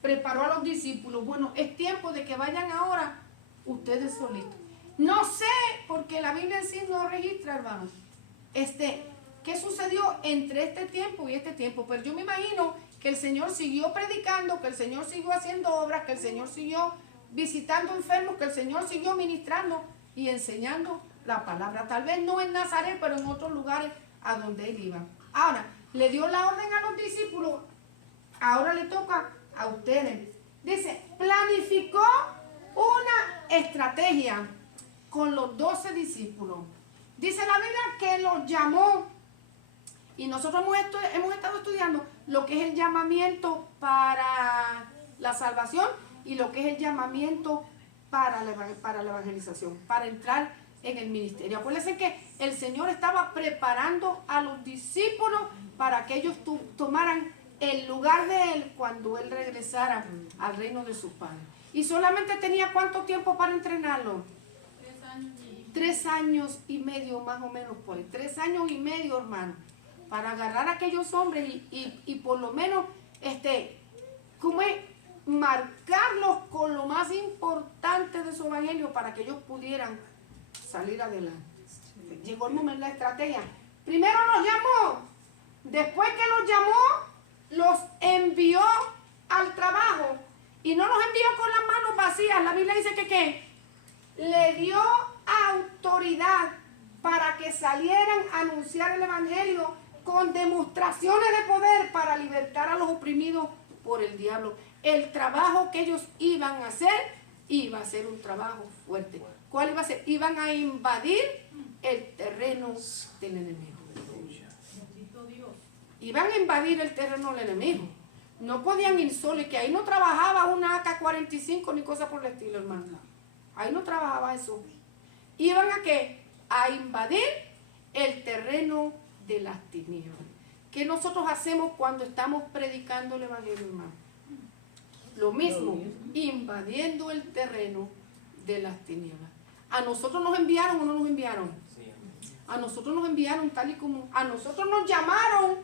preparó a los discípulos. Bueno, es tiempo de que vayan ahora ustedes solitos. No sé, porque la Biblia en sí no registra, hermanos, qué sucedió entre este tiempo y este tiempo. Pero yo me imagino que el Señor siguió predicando, que el Señor siguió haciendo obras, que el Señor siguió visitando enfermos, que el Señor siguió ministrando y enseñando la palabra. Tal vez no en Nazaret, pero en otros lugares a donde él iba. Ahora, le dio la orden a los discípulos, ahora le toca a ustedes. Dice, planificó una estrategia con los 12 discípulos. Dice la Biblia que los llamó, y nosotros hemos estado estudiando lo que es el llamamiento para la salvación y lo que es el llamamiento para la evangelización, para entrar en el ministerio. Acuérdense que el Señor estaba preparando a los discípulos para que ellos tomaran el lugar de Él cuando Él regresara al reino de su Padre. Y solamente tenía ¿cuánto tiempo para entrenarlo? 3 años y medio más o menos, por ahí. 3 años y medio, hermano, para agarrar a aquellos hombres y por lo menos, ¿cómo es? Marcarlos con lo más importante de su evangelio para que ellos pudieran salir adelante. Llegó el momento de la estrategia. Primero los llamó, después que los llamó, los envió al trabajo y no los envió con las manos vacías. La Biblia dice que ¿qué? Le dio autoridad para que salieran a anunciar el evangelio con demostraciones de poder para libertar a los oprimidos por el diablo. El trabajo que ellos iban a hacer iba a ser un trabajo fuerte. ¿Cuál iba a ser? Iban a invadir el terreno del enemigo. Iban a invadir el terreno del enemigo. No podían ir solos, que ahí no trabajaba una AK-45 ni cosa por el estilo, hermano. Ahí no trabajaba eso. Iban a ¿qué? A invadir el terreno de las tinieblas. ¿Qué nosotros hacemos cuando estamos predicando el evangelio, hermano? Lo mismo, invadiendo el terreno de las tinieblas. ¿A nosotros nos enviaron o no nos enviaron? A nosotros nos enviaron tal y como... A nosotros nos llamaron,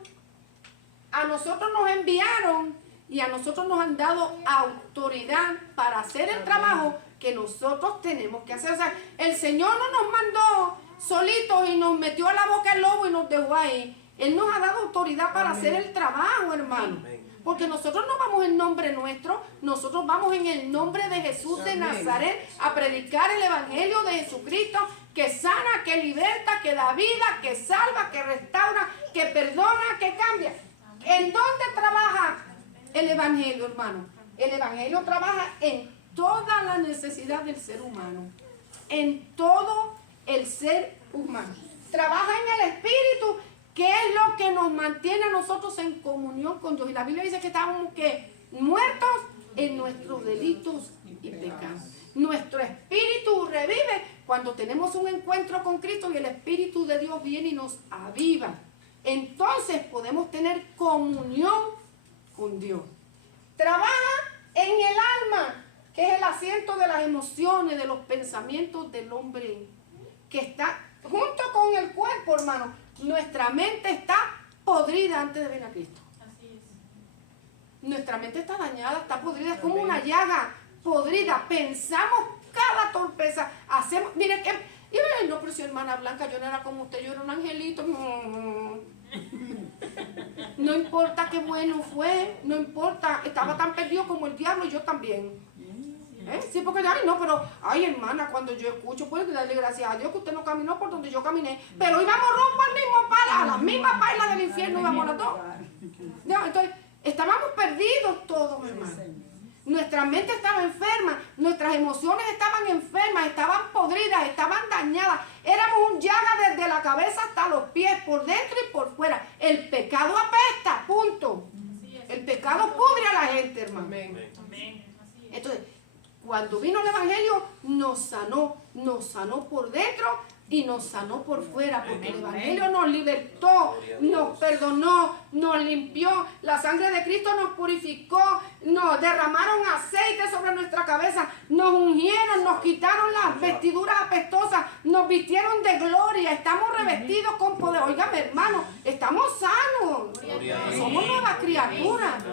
a nosotros nos enviaron y a nosotros nos han dado autoridad para hacer el trabajo que nosotros tenemos que hacer. O sea, el Señor no nos mandó solitos y nos metió a la boca el lobo y nos dejó ahí. Él nos ha dado autoridad para hacer el trabajo, hermano. Porque nosotros no vamos en nombre nuestro, nosotros vamos en el nombre de Jesús de Nazaret a predicar el evangelio de Jesucristo que sana, que liberta, que da vida, que salva, que restaura, que perdona, que cambia. ¿En dónde trabaja el evangelio, hermano? El evangelio trabaja en toda la necesidad del ser humano, en todo el ser humano. Trabaja en el espíritu, que es lo que nos mantiene a nosotros en comunión con Dios. Y la Biblia dice que estábamos muertos en nuestros delitos y pecados. Nuestro espíritu revive cuando tenemos un encuentro con Cristo y el Espíritu de Dios viene y nos aviva. Entonces podemos tener comunión con Dios. Trabaja en el alma, que es el asiento de las emociones, de los pensamientos del hombre, que está junto con el cuerpo, hermano. Nuestra mente está podrida antes de venir a Cristo. Así es. Nuestra mente está dañada, está podrida, es como una llaga podrida. Pensamos cada torpeza, hacemos, mire que, y no, pero si hermana Blanca, yo no era como usted, yo era un angelito. No importa qué bueno fue, no importa, estaba tan perdido como el diablo y yo también. Sí, porque ay, no, pero, ay hermana, cuando yo escucho, pues darle gracias a Dios que usted no caminó por donde yo caminé, pero íbamos rumbo al mismo pala, a la misma paila del infierno íbamos las dos. No, entonces, estábamos perdidos todos, hermano. Nuestra mente estaba enferma, nuestras emociones estaban enfermas, estaban podridas, estaban dañadas. Éramos un llaga desde la cabeza hasta los pies, por dentro y por fuera. El pecado apesta, punto. El pecado pudre a la gente, hermano. Amén. Entonces, cuando vino el Evangelio, nos sanó por dentro y nos sanó por fuera, porque el Evangelio nos libertó, nos perdonó, nos limpió, la sangre de Cristo nos purificó, nos derramaron aceite sobre nuestra cabeza, nos ungieron, nos quitaron las vestiduras apestosas, nos vistieron de gloria, estamos revestidos con poder. Óigame, hermano, estamos sanos, somos nuevas criaturas.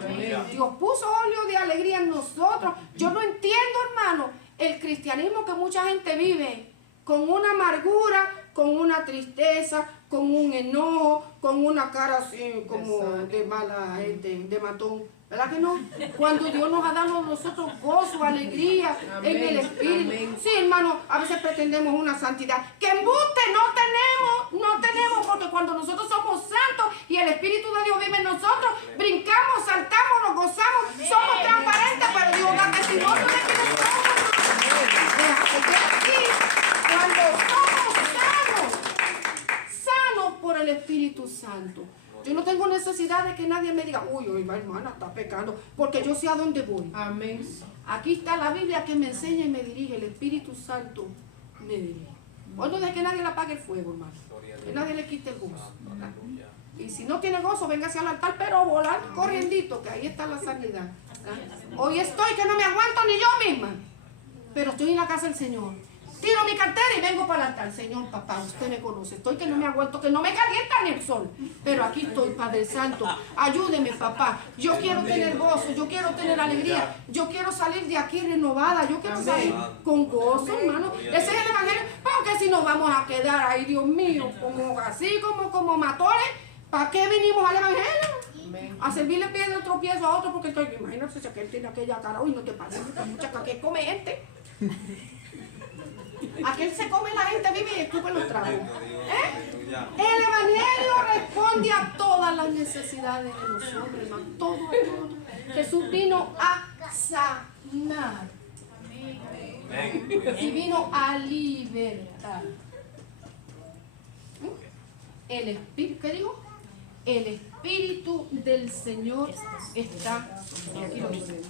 Dios puso óleo de alegría en nosotros. Yo no entiendo, hermano, el cristianismo que mucha gente vive con una amargura, con una tristeza, con un enojo, con una cara así como de mala gente, de matón. ¿Verdad que no? Cuando Dios nos ha dado a nosotros gozo, alegría en el Espíritu. Amén. Sí, hermano, a veces pretendemos una santidad que embuste no tenemos, porque cuando nosotros somos santos y el Espíritu de Dios vive en nosotros, brincamos, saltamos, nos gozamos, somos transparentes, pero Dios da testimonio de que no somos. Cuando somos sanos por el Espíritu Santo. Yo no tengo necesidad de que nadie me diga, uy, la hermana está pecando, porque yo sé a dónde voy. Amén. Aquí está la Biblia que me enseña y me dirige, el Espíritu Santo me dirige. Hoy no deje que nadie le apague el fuego, hermano. Que nadie le quite el gozo. Aleluya. Y si no tiene gozo, véngase al altar, pero volar corriendito, que ahí está la sanidad. Hoy estoy que no me aguanto ni yo misma, pero estoy en la casa del Señor. Tiro mi cartera y vengo para el altar. Señor, papá, usted me conoce. Estoy que no me aguanto, que no me calienta ni el sol. Pero aquí estoy, Padre Santo. Ayúdeme, papá. Yo quiero tener gozo, yo quiero tener alegría. Yo quiero salir de aquí renovada. Yo quiero salir con gozo, hermano. Ese es el Evangelio. Porque si nos vamos a quedar ahí, Dios mío, como así, como matones, ¿para qué vinimos al Evangelio? A servirle pie de tropiezo a otro, porque estoy, imagínate si aquel tiene aquella cara. Uy, no te pases, muchacha, que come gente. Aquel se come la gente vive y escupe los tragos. El Evangelio responde a todas las necesidades de los hombres, hermano. Todo. Jesús vino a sanar y vino a libertar. El Espíritu, ¿qué digo? El Espíritu del Señor está. Y aquí lo dice.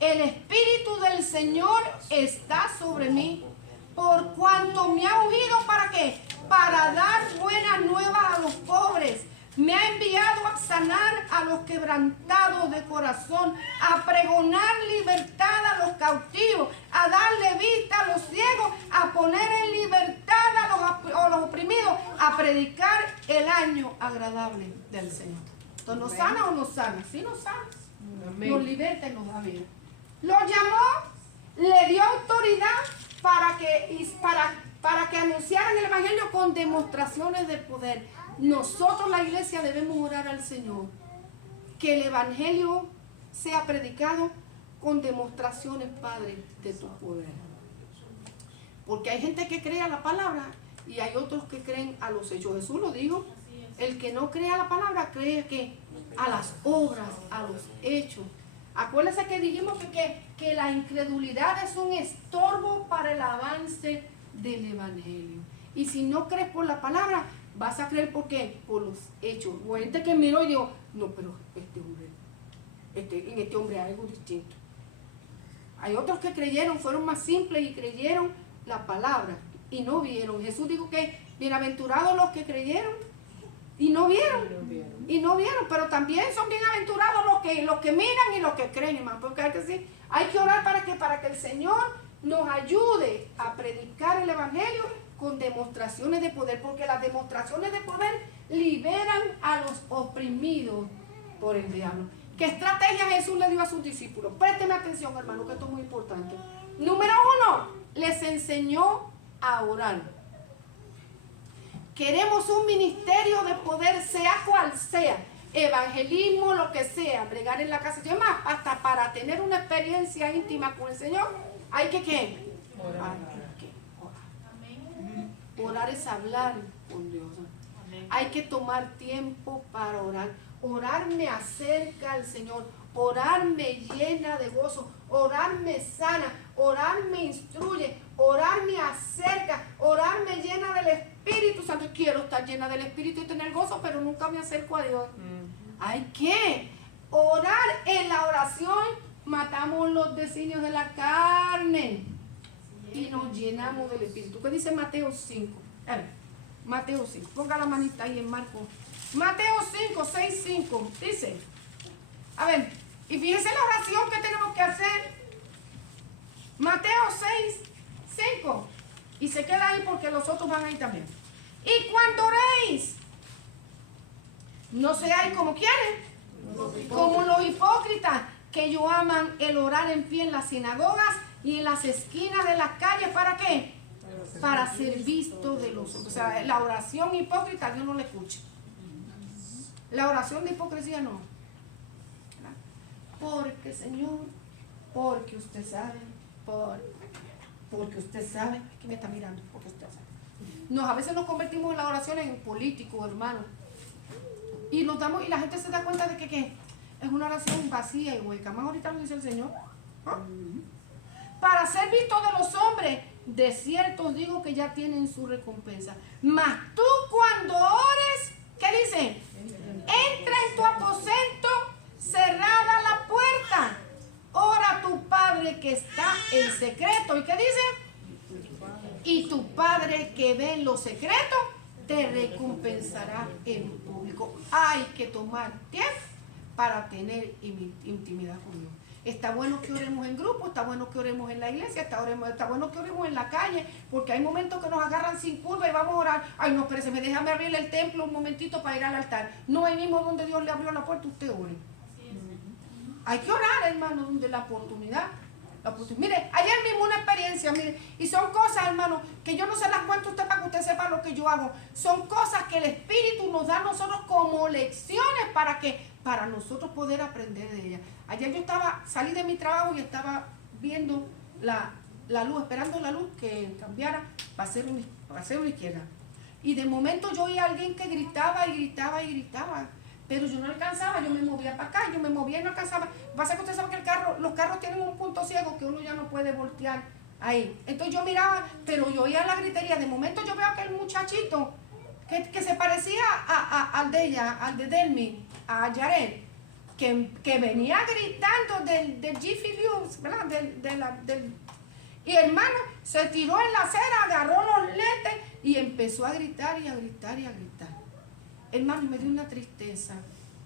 El Espíritu del Señor está sobre mí, por cuanto me ha ungido, ¿para qué? Para dar buenas nuevas a los pobres. Me ha enviado a sanar a los quebrantados de corazón, a pregonar libertad a los cautivos, a darle vista a los ciegos, a poner en libertad a los oprimidos, a predicar el año agradable del Señor. Entonces, ¿nos sana o nos sana? Sí, nos sana. Nos liberta y nos da vida. Lo llamó, le dio autoridad para que anunciaran el Evangelio con demostraciones de poder. Nosotros, la iglesia, debemos orar al Señor que el Evangelio sea predicado con demostraciones, Padre, de tu poder. Porque hay gente que cree a la palabra y hay otros que creen a los hechos. Jesús lo dijo, el que no cree a la palabra cree que a las obras, a los hechos. Acuérdense que dijimos que la incredulidad es un estorbo para el avance del Evangelio. Y si no crees por la palabra, vas a creer ¿por qué? Por los hechos. O hay gente que miró y dijo, no, pero en este hombre hay algo distinto. Hay otros que creyeron, fueron más simples y creyeron la palabra y no vieron. Jesús dijo que bienaventurados los que creyeron y no vieron, pero también son bienaventurados los que miran y los que creen, hermano, porque hay que orar para que el Señor nos ayude a predicar el Evangelio con demostraciones de poder, porque las demostraciones de poder liberan a los oprimidos por el diablo. ¿Qué estrategia Jesús le dio a sus discípulos? Présteme atención, hermano, que esto es muy importante. Número 1, les enseñó a orar. Queremos un ministerio de poder, sea cual sea, evangelismo, lo que sea, bregar en la casa. Y además, hasta para tener una experiencia íntima con el Señor, hay que ¿qué? Orar. Orar es hablar con Dios. Hay que tomar tiempo para orar. Orar me acerca al Señor. Orar me llena de gozo. Orar me sana. Orar me instruye. Orar me acerca. Orar me llena del Espíritu Santo. Quiero estar llena del Espíritu y tener gozo, pero nunca me acerco a Dios. Hay que Orar en la oración, matamos los designios de la carne y nos llenamos del Espíritu. ¿Qué dice Mateo 5? A ver, Mateo 5. Ponga la manita ahí en Marco. Mateo 5, 6, 5. Dice, a ver, y fíjense la oración que tenemos que hacer. Mateo 6, 5. Y se queda ahí porque los otros van ahí también. Y cuando oréis, no seáis como quieren, como los hipócritas, que ellos aman el orar en pie en las sinagogas y en las esquinas de las calles. ¿Para qué? Para ser visto de los otros. O sea, la oración hipócrita Dios no la escucha. La oración de hipocresía no. Porque, Señor, porque usted sabe, porque usted sabe, que me está mirando, porque usted sabe. A veces nos convertimos en la oración en políticos, hermano. Y nos damos, y la gente se da cuenta de que es una oración vacía y hueca. Más ahorita lo dice el Señor. ¿Ah? Para ser visto de los hombres, de cierto os digo que ya tienen su recompensa. Mas tú cuando ores, ¿qué dice? Entra en tu aposento, cerrada la puerta. Ora a tu Padre que está en secreto. ¿Y qué dice? Y tu Padre que ve en lo secreto te recompensará en público. Hay que tomar tiempo para tener intimidad con Dios. Está bueno que oremos en grupo, está bueno que oremos en la iglesia, está bueno que oremos en la calle, porque hay momentos que nos agarran sin curva y vamos a orar. Ay, no, pero déjame abrirle el templo un momentito para ir al altar. No, ahí mismo donde Dios le abrió la puerta, usted ore. Hay que orar, hermano, donde la oportunidad. Mire, ayer mismo una experiencia, mire, y son cosas, hermano, que yo no se las cuento a usted para que usted sepa lo que yo hago. Son cosas que el Espíritu nos da a nosotros como lecciones para nosotros poder aprender de ellas. Ayer yo salí de mi trabajo y estaba viendo la luz, esperando la luz que cambiara para hacer una izquierda. Y de momento yo oí a alguien que gritaba y gritaba y gritaba. Pero yo no alcanzaba, yo me movía para acá, yo me movía y no alcanzaba. Pasa que usted sabe que los carros tienen un punto ciego que uno ya no puede voltear ahí. Entonces yo miraba, pero yo oía la gritería. De momento yo veo a aquel muchachito que se parecía al de ella, al de Delmi, a Yaret, que venía gritando del Jiffy Lube, ¿verdad? Y hermano, se tiró en la acera, agarró los lentes y empezó a gritar y a gritar y a gritar. Hermano, me dio una tristeza.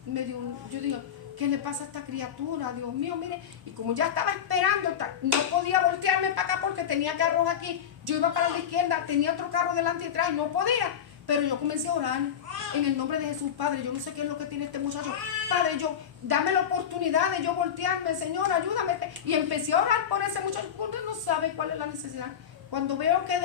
Yo digo, ¿qué le pasa a esta criatura? Dios mío, mire. Y como ya estaba esperando, no podía voltearme para acá porque tenía carros aquí. Yo iba para la izquierda, tenía otro carro delante y atrás y no podía. Pero yo comencé a orar en el nombre de Jesús, Padre. Yo no sé qué es lo que tiene este muchacho. Padre, dame la oportunidad de yo voltearme, Señor, ayúdame. Y empecé a orar por ese muchacho. Usted no sabe cuál es la necesidad. Cuando veo que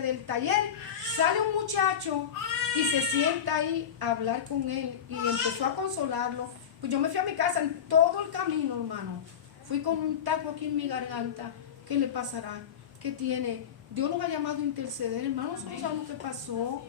del taller sale un muchacho y se sienta ahí a hablar con él y empezó a consolarlo, pues yo me fui a mi casa en todo el camino, hermano. Fui con un taco aquí en mi garganta. ¿Qué le pasará? ¿Qué tiene? Dios nos ha llamado a interceder, hermano. Nosotros sabemos lo que pasó.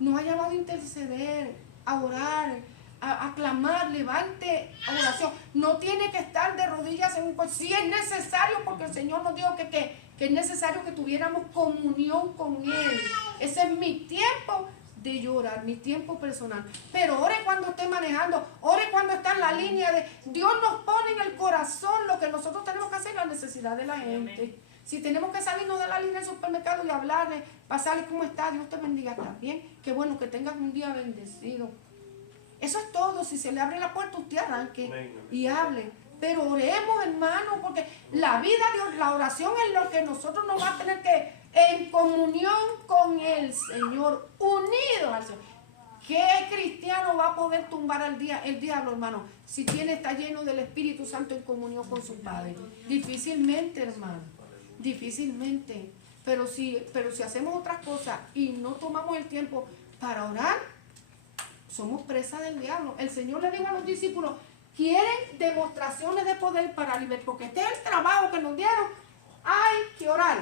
Nos ha llamado a interceder, a orar, a clamar. Levante oración. No tiene que estar de rodillas en un cuarto. Sí es necesario, porque el Señor nos dijo que es necesario que tuviéramos comunión con Él. Ese es mi tiempo de llorar, mi tiempo personal. Pero ore cuando esté manejando, ore cuando está en la línea de Dios. Nos pone en el corazón lo que nosotros tenemos que hacer, la necesidad de la gente. Amén. Si tenemos que salirnos de la línea del supermercado y hablarle, pasarle cómo está, Dios te bendiga también. Qué bueno que tengas un día bendecido. Eso es todo. Si se le abre la puerta, usted arranque y hable. Pero oremos, hermano, porque la vida de Dios, la oración es lo que nosotros nos va a tener que, en comunión con el Señor, unidos al Señor. ¿Qué cristiano va a poder tumbar el diablo, hermano, si está lleno del Espíritu Santo en comunión con su Padre? Difícilmente, hermano, difícilmente. Pero si hacemos otras cosas y no tomamos el tiempo para orar, somos presa del diablo. El Señor le dijo a los discípulos: quieren demostraciones de poder para liberar, porque este es el trabajo que nos dieron. Hay que orar.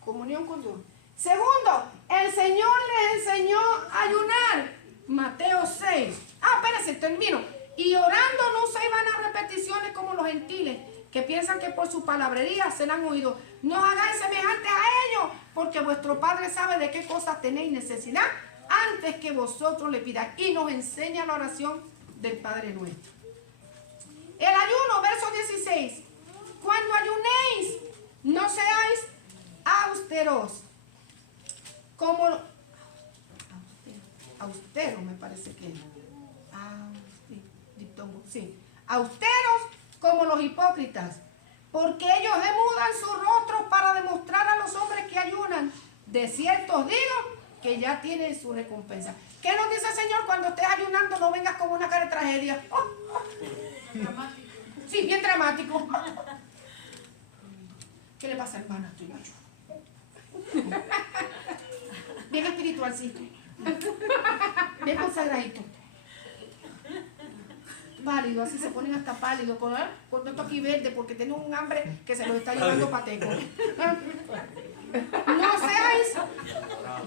Comunión con Dios. Segundo, el Señor les enseñó a ayunar. Mateo 6. Espérense, termino. Y orando no se iban a repeticiones como los gentiles, que piensan que por su palabrería serán oídos. No hagáis semejantes a ellos, porque vuestro Padre sabe de qué cosas tenéis necesidad antes que vosotros le pidáis. Y nos enseña la oración del Padre nuestro. El ayuno, verso 16. Cuando ayunéis, no seáis austeros. Como austero me parece que diptongo, sí. Austeros como los hipócritas, porque ellos demudan sus rostros para demostrar a los hombres que ayunan. De cierto os digo que ya tienen su recompensa. ¿Qué nos dice el Señor? Cuando estés ayunando, no vengas con una cara de tragedia. Dramático. Sí, bien dramático. ¿Qué le pasa, hermana? Estoy macho. Bien espiritualcito. Bien consagradito. Pálido, así se ponen hasta pálido, con esto aquí verde, porque tienen un hambre que se los está llevando pateco. No seáis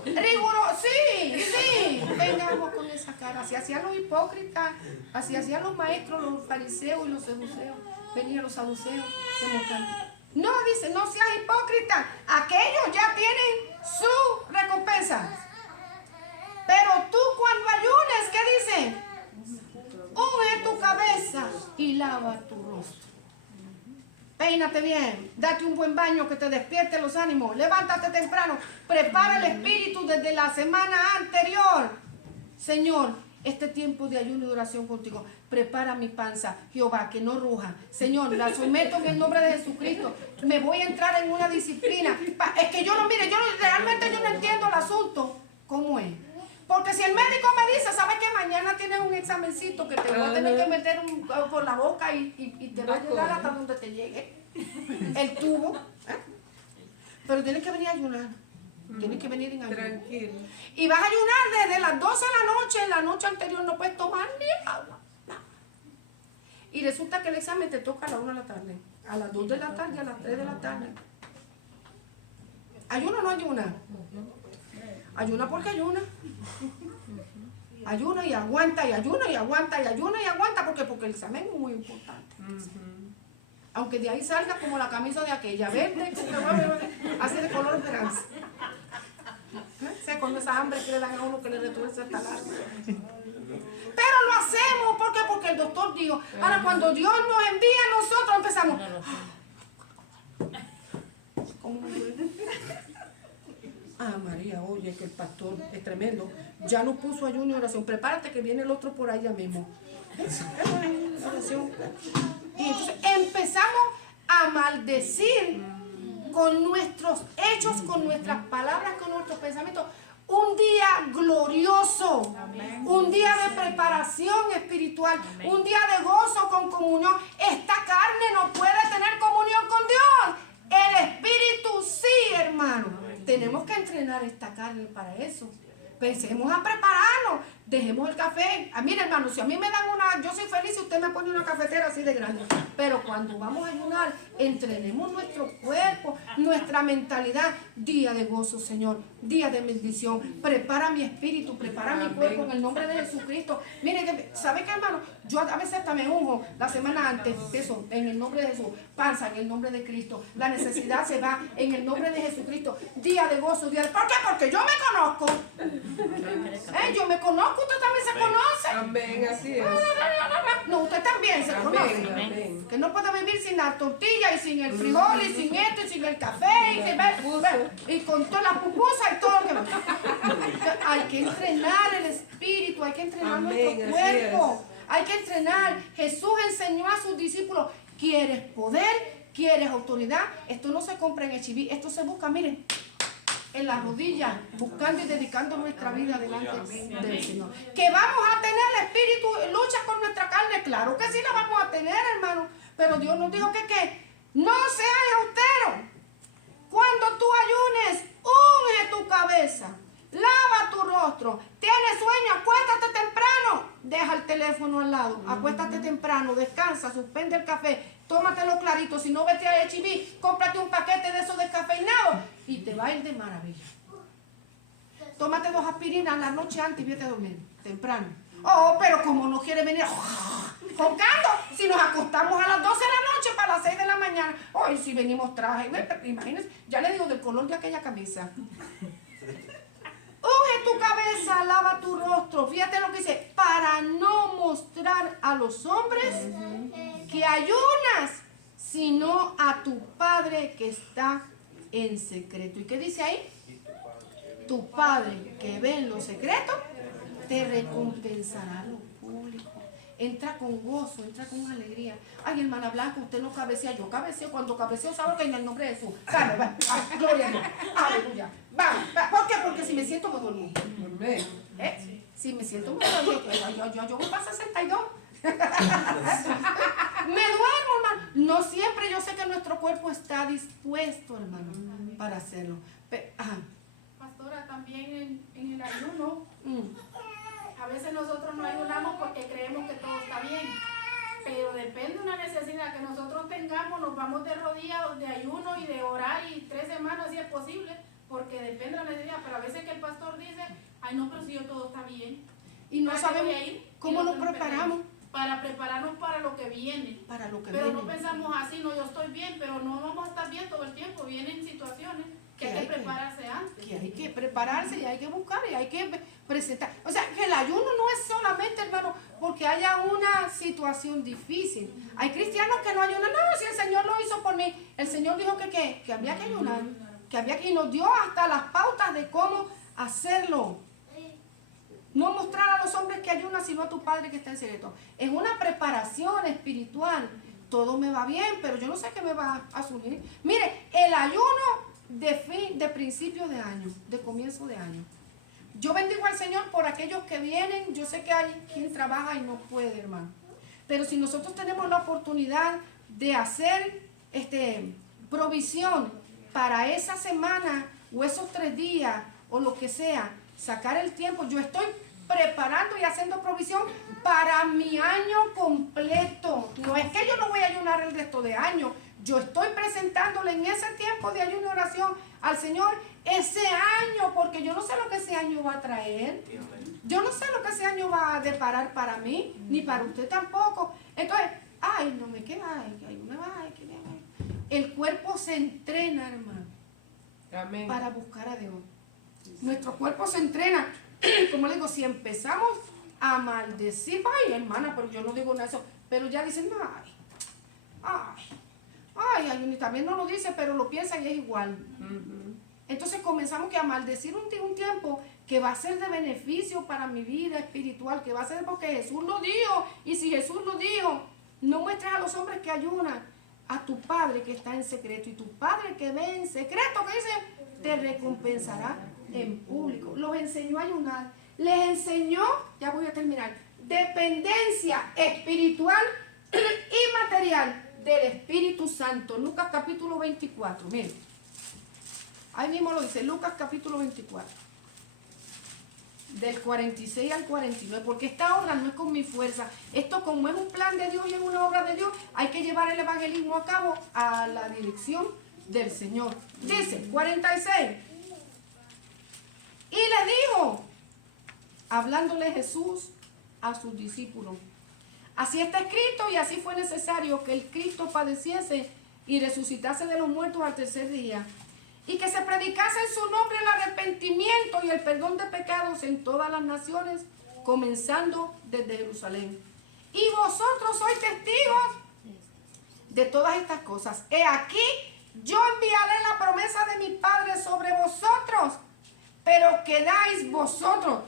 rigurosos. Sí, vengamos con esa cara. Así hacían los hipócritas, así hacían los maestros, los fariseos y los saduceos. Venían los saduceos demostrando. No, dice, no seas hipócrita. Aquellos ya tienen su recompensa. Pero tú cuando ayunes, ¿qué dice? Unge tu cabeza y lava tu rostro. Peínate bien, date un buen baño que te despierte los ánimos, levántate temprano, prepara el espíritu desde la semana anterior. Señor, este tiempo de ayuno y oración contigo, prepara mi panza, Jehová, que no ruja. Señor, la someto en el nombre de Jesucristo. Me voy a entrar en una disciplina. Es que yo no, mire, realmente yo no entiendo el asunto. ¿Cómo es? Porque si el médico me dice, ¿sabes qué? Mañana tienes un examencito que te voy a tener que meter por la boca y te va a llegar hasta donde te llegue el tubo. Pero tienes que venir a ayunar. Tienes que venir en ayuno. Tranquilo. Y vas a ayunar desde las 12 de la noche anterior no puedes tomar ni agua. Nada. Y resulta que el examen te toca a la 1 de la tarde, a las 2 de la tarde, a las 3 de la tarde. ¿Ayuna o no ayuna? Ayuna porque ayuna. Ayuna y aguanta y ayuna y aguanta y ayuna y aguanta porque el examen es muy importante. Aunque de ahí salga como la camisa de aquella, verde, así de color esperanza. Con esa hambre que le dan a uno que le retuerce hasta el alma. Pero lo hacemos porque el doctor dijo. Ahora cuando Dios nos envía a nosotros empezamos. ¿Cómo me duele? Ah, María, oye, que el pastor es tremendo. Ya no puso ayuno y oración. Prepárate que viene el otro por ahí ya mismo. Oración. Y entonces empezamos a maldecir con nuestros hechos, con nuestras palabras, con nuestros pensamientos. Un día glorioso, un día de preparación espiritual, un día de gozo con comunión. Esta carne no puede tener comunión con Dios. El espíritu sí, hermano. Tenemos que entrenar esta carne para eso. Pensemos a prepararnos. Dejemos el café. Mira, hermano, si a mí me dan yo soy feliz si usted me pone una cafetera así de grande. Pero cuando vamos a ayunar, entrenemos nuestro cuerpo, nuestra mentalidad. Día de gozo, Señor. Día de bendición. Prepara mi espíritu, prepara mi cuerpo en el nombre de Jesucristo. Mire, ¿sabe qué, hermano? Yo a veces hasta me unjo la semana antes de eso, en el nombre de Jesús. Panza en el nombre de Cristo. La necesidad se va en el nombre de Jesucristo. Día de gozo, día de... ¿Por qué? Porque yo me conozco. Yo me conozco, usted también se conoce. Amén, así es. No, usted también se conoce. Amén. Que no puede vivir sin la tortilla y sin el frijol y sin esto y sin el café y con todas las pupusas y todo lo que... Hay que entrenar el espíritu, hay que entrenar nuestro cuerpo. Hay que entrenar. Jesús enseñó a sus discípulos, ¿quieres poder? ¿Quieres autoridad? Esto no se compra en HIV, esto se busca, miren, en la rodilla, buscando y dedicando nuestra vida delante del Señor. Que vamos a tener el espíritu, lucha con nuestra carne, claro que sí la vamos a tener, hermano. Pero Dios nos dijo que no seas austero. Cuando tú ayunes, unge tu cabeza, lava tu rostro. Tienes sueño, acuéstate temprano. Deja el teléfono al lado, acuéstate temprano, descansa, suspende el café, tómatelo clarito. Si no, vete a H&B, cómprate un paquete de esos descafeinados y te va a ir de maravilla. Tómate 2 aspirinas la noche antes y vete a dormir temprano. Oh, pero como no quiere venir roncando, si nos acostamos a las 12 de la noche para las 6 de la mañana. Hoy si venimos traje, imagínense, ya le digo del color de aquella camisa. Unge tu cabeza, lava tu rostro. Fíjate lo que dice, para no mostrar a los hombres que ayunas, sino a tu Padre que está en secreto. ¿Y qué dice ahí? Tu Padre que ve en lo secreto te recompensará lo público. Entra con gozo, entra con alegría. Ay, hermana Blanca, usted no cabecea. Yo cabeceo. Cuando cabeceo, sabe que en el nombre de Jesús. Sabe, va, gloria a Dios. Aleluya. Va. ¿Por qué? Porque si me siento me duermo. Si me siento me duermo. Yo voy para 62. Me duermo, hermano. No siempre, yo sé que nuestro cuerpo está dispuesto, hermano, para hacerlo. Pastora, también en el ayuno, a veces nosotros no ayunamos porque creemos que todo está bien, pero depende de una necesidad que nosotros tengamos, nos vamos de rodillas, de ayuno y de orar y 3 semanas si es posible, porque depende de la necesidad, pero a veces que el pastor dice, ay no, pero si yo todo está bien. Y no ¿para qué sabemos voy a ir? cómo Y nos nosotros preparamos. Para prepararnos para lo que viene. Para lo que pero viene. no pensamos así, no, yo estoy bien, pero no vamos a estar bien todo el tiempo. Vienen situaciones que hay que prepararse antes. Que hay que prepararse y hay que buscar y hay que presentar. O sea, que el ayuno no es solamente, hermano, porque haya una situación difícil. Hay cristianos que no ayunan. No, si el Señor lo hizo por mí. El Señor dijo que había que ayunar. Que había que, y nos dio hasta las pautas de cómo hacerlo. No mostrar a los hombres que ayunan, sino a tu Padre que está en secreto. Es una preparación espiritual. Todo me va bien, pero yo no sé qué me va a surgir. Mire, el ayuno de principio de año, de comienzo de año. Yo bendigo al Señor por aquellos que vienen. Yo sé que hay quien trabaja y no puede, hermano. Pero si nosotros tenemos la oportunidad de hacer provisión para esa semana o esos 3 días o lo que sea, sacar el tiempo. Yo estoy preparando y haciendo provisión para mi año completo. No es que yo no voy a ayunar el resto de año. Yo estoy presentándole en ese tiempo de ayuno y oración al Señor ese año, porque yo no sé lo que ese año va a traer. Yo no sé lo que ese año va a deparar para mí, ni para usted tampoco. Entonces, ay, no me queda, el cuerpo se entrena, hermano, Amén. para buscar a Dios. Nuestro cuerpo se entrena. Como le digo, si empezamos a maldecir, ay, hermana, pero yo no digo nada de eso, pero ya dicen, ay, también no lo dice, pero lo piensa y es igual. Entonces comenzamos que a maldecir un tiempo que va a ser de beneficio para mi vida espiritual, que va a ser porque Jesús lo dijo, y si Jesús lo dijo, no muestres a los hombres que ayunan, a tu Padre que está en secreto, y tu Padre que ve en secreto, que dice, te recompensará en público. Los enseñó a ayunar, les enseñó, ya voy a terminar, dependencia espiritual y material del Espíritu Santo. Lucas capítulo 24, miren, ahí mismo lo dice, Lucas capítulo 24, del 46 al 49, porque esta obra no es con mi fuerza. Esto, como es un plan de Dios y es una obra de Dios, hay que llevar el evangelismo a cabo a la dirección del Señor. Dice 46, y le dijo, hablándole Jesús a sus discípulos, así está escrito y así fue necesario que el Cristo padeciese y resucitase de los muertos al 3er día, y que se predicase en su nombre el arrepentimiento y el perdón de pecados en todas las naciones, comenzando desde Jerusalén. Y vosotros sois testigos de todas estas cosas. He aquí, yo enviaré la promesa de mi Padre sobre vosotros, pero quedáis vosotros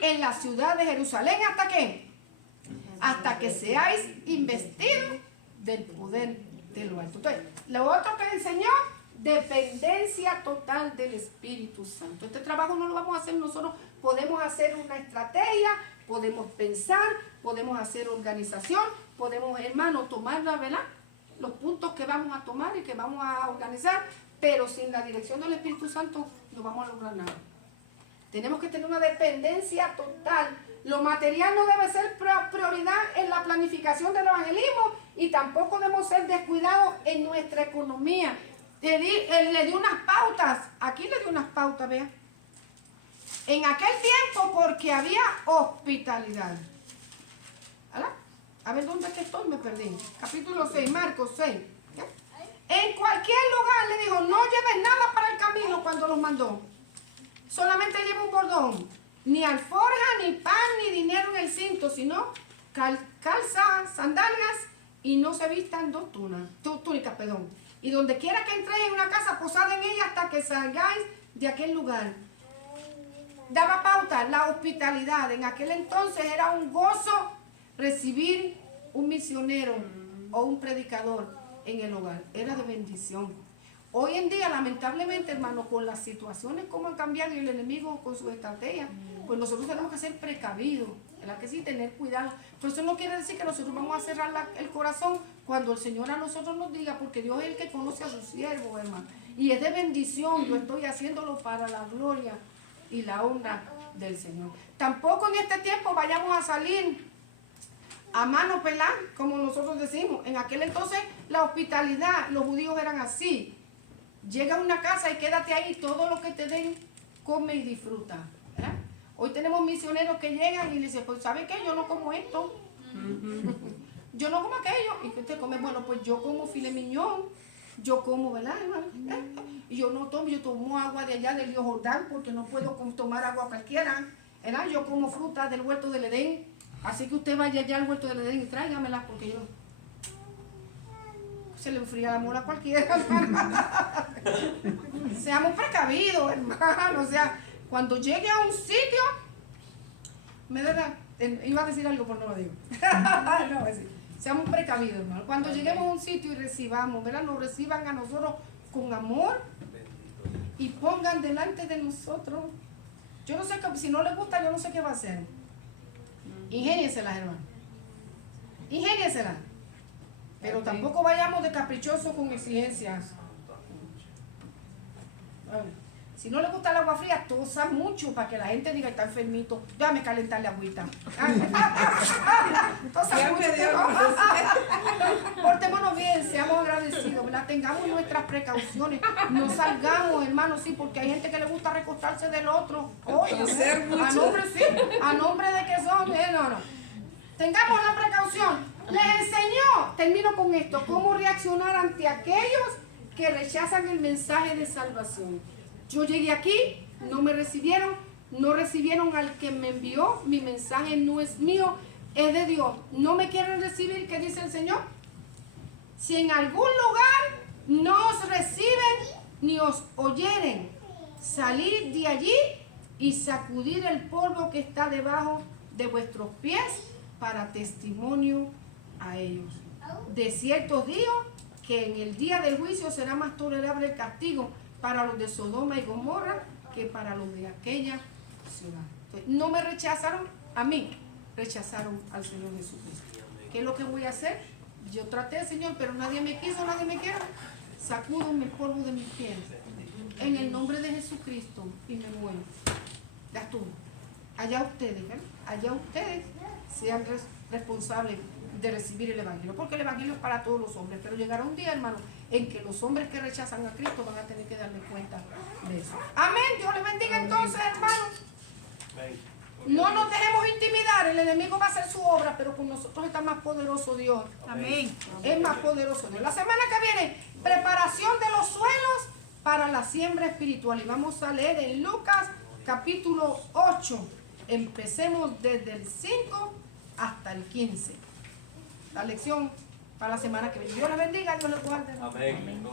en la ciudad de Jerusalén, ¿hasta qué? Hasta que seáis investidos del poder de lo alto. Entonces, lo otro que enseñó, dependencia total del Espíritu Santo. Este trabajo no lo vamos a hacer nosotros, podemos hacer una estrategia, podemos pensar, podemos hacer organización, podemos, hermano, tomar, ¿verdad?, los puntos que vamos a tomar y que vamos a organizar, pero sin la dirección del Espíritu Santo no vamos a lograr nada. Tenemos que tener una dependencia total. Lo material no debe ser prioridad en la planificación del evangelismo, y tampoco debemos ser descuidados en nuestra economía. Le di unas pautas, aquí le di unas pautas, vea. En aquel tiempo, porque había hospitalidad. ¿Verdad? A ver, ¿dónde es que estoy? Me perdí. Capítulo 6, Marcos 6. ¿Ya? En cualquier lugar le dijo, no lleves nada para el camino cuando los mandó. Solamente lleva un bordón. Ni alforja, ni pan, ni dinero en el cinto, sino calza, sandalias y no se vistan dos túnicas, perdón. Y donde quiera que entréis en una casa, posad en ella hasta que salgáis de aquel lugar. Daba pauta, la hospitalidad. En aquel entonces era un gozo recibir un misionero o un predicador en el hogar. Era de bendición. Hoy en día, lamentablemente, hermano, con las situaciones como han cambiado y el enemigo con su estrategia, pues nosotros tenemos que ser precavidos, ¿verdad que sí? Tener cuidado. Pero eso no quiere decir que nosotros vamos a cerrar el corazón cuando el Señor a nosotros nos diga, porque Dios es el que conoce a sus siervos, hermano. Y es de bendición, yo estoy haciéndolo para la gloria y la honra del Señor. Tampoco en este tiempo vayamos a salir a mano pelada, como nosotros decimos. En aquel entonces la hospitalidad, los judíos eran así. Llega a una casa y quédate ahí, todo lo que te den, come y disfruta, ¿verdad? Hoy tenemos misioneros que llegan y le dicen, pues ¿sabe qué? Yo no como esto, yo no como aquello. ¿Y qué usted come? Bueno, pues yo como filet mignon, yo como, ¿verdad, hermano? Y yo no tomo, yo tomo agua de allá del río Jordán porque no puedo tomar agua cualquiera, ¿verdad? Yo como fruta del huerto del Edén, así que usted vaya allá al huerto del Edén y tráigamelas porque yo... Se le enfría el amor a cualquiera. Seamos precavidos, hermano. O sea, cuando llegue a un sitio, iba a decir algo, pero no lo digo. No, seamos precavidos, hermano. Cuando lleguemos a un sitio y recibamos, ¿verdad? Nos reciban a nosotros con amor y pongan delante de nosotros. Yo no sé, si no les gusta, yo no sé qué va a hacer. Ingénienselas, hermano. Ingénienselas. Pero tampoco vayamos de caprichosos con exigencias. Si no le gusta el agua fría, tosa mucho para que la gente diga, está enfermito, déjame calentarle agüita. Tosa mucho. Portémonos bien, seamos agradecidos, ¿verdad? Tengamos nuestras precauciones. No salgamos, hermanos, sí, porque hay gente que le gusta recostarse del otro. Oye, a nombre de que son, no. Tengamos la precaución. Les enseñó, termino con esto, cómo reaccionar ante aquellos que rechazan el mensaje de salvación. Yo llegué aquí, no me recibieron, no recibieron al que me envió, mi mensaje no es mío, es de Dios. No me quieren recibir, ¿qué dice el Señor? Si en algún lugar no os reciben ni os oyeren, salid de allí y sacudir el polvo que está debajo de vuestros pies para testimonio a ellos. De cierto os digo que en el día del juicio será más tolerable el castigo para los de Sodoma y Gomorra que para los de aquella ciudad. Entonces, no me rechazaron a mí, rechazaron al Señor Jesucristo. ¿Qué es lo que voy a hacer? Yo traté, Señor, pero nadie me quiso, nadie me quiere. Sacúdenme el polvo de mis pies en el nombre de Jesucristo y me muero. Ya estuvo. Allá ustedes, ¿verdad? Allá ustedes sean responsables de recibir el Evangelio, porque el Evangelio es para todos los hombres, pero llegará un día, hermano, en que los hombres que rechazan a Cristo van a tener que darle cuenta de eso. Amén, Dios les bendiga entonces, hermano. No nos dejemos intimidar, el enemigo va a hacer su obra, pero con nosotros está más poderoso Dios. Amén. Es más poderoso Dios. La semana que viene, preparación de los suelos para la siembra espiritual, y vamos a leer en Lucas capítulo 8, empecemos desde el 5 hasta el 15. La lección para la semana que viene. Dios les bendiga, Dios les guarde. Amén.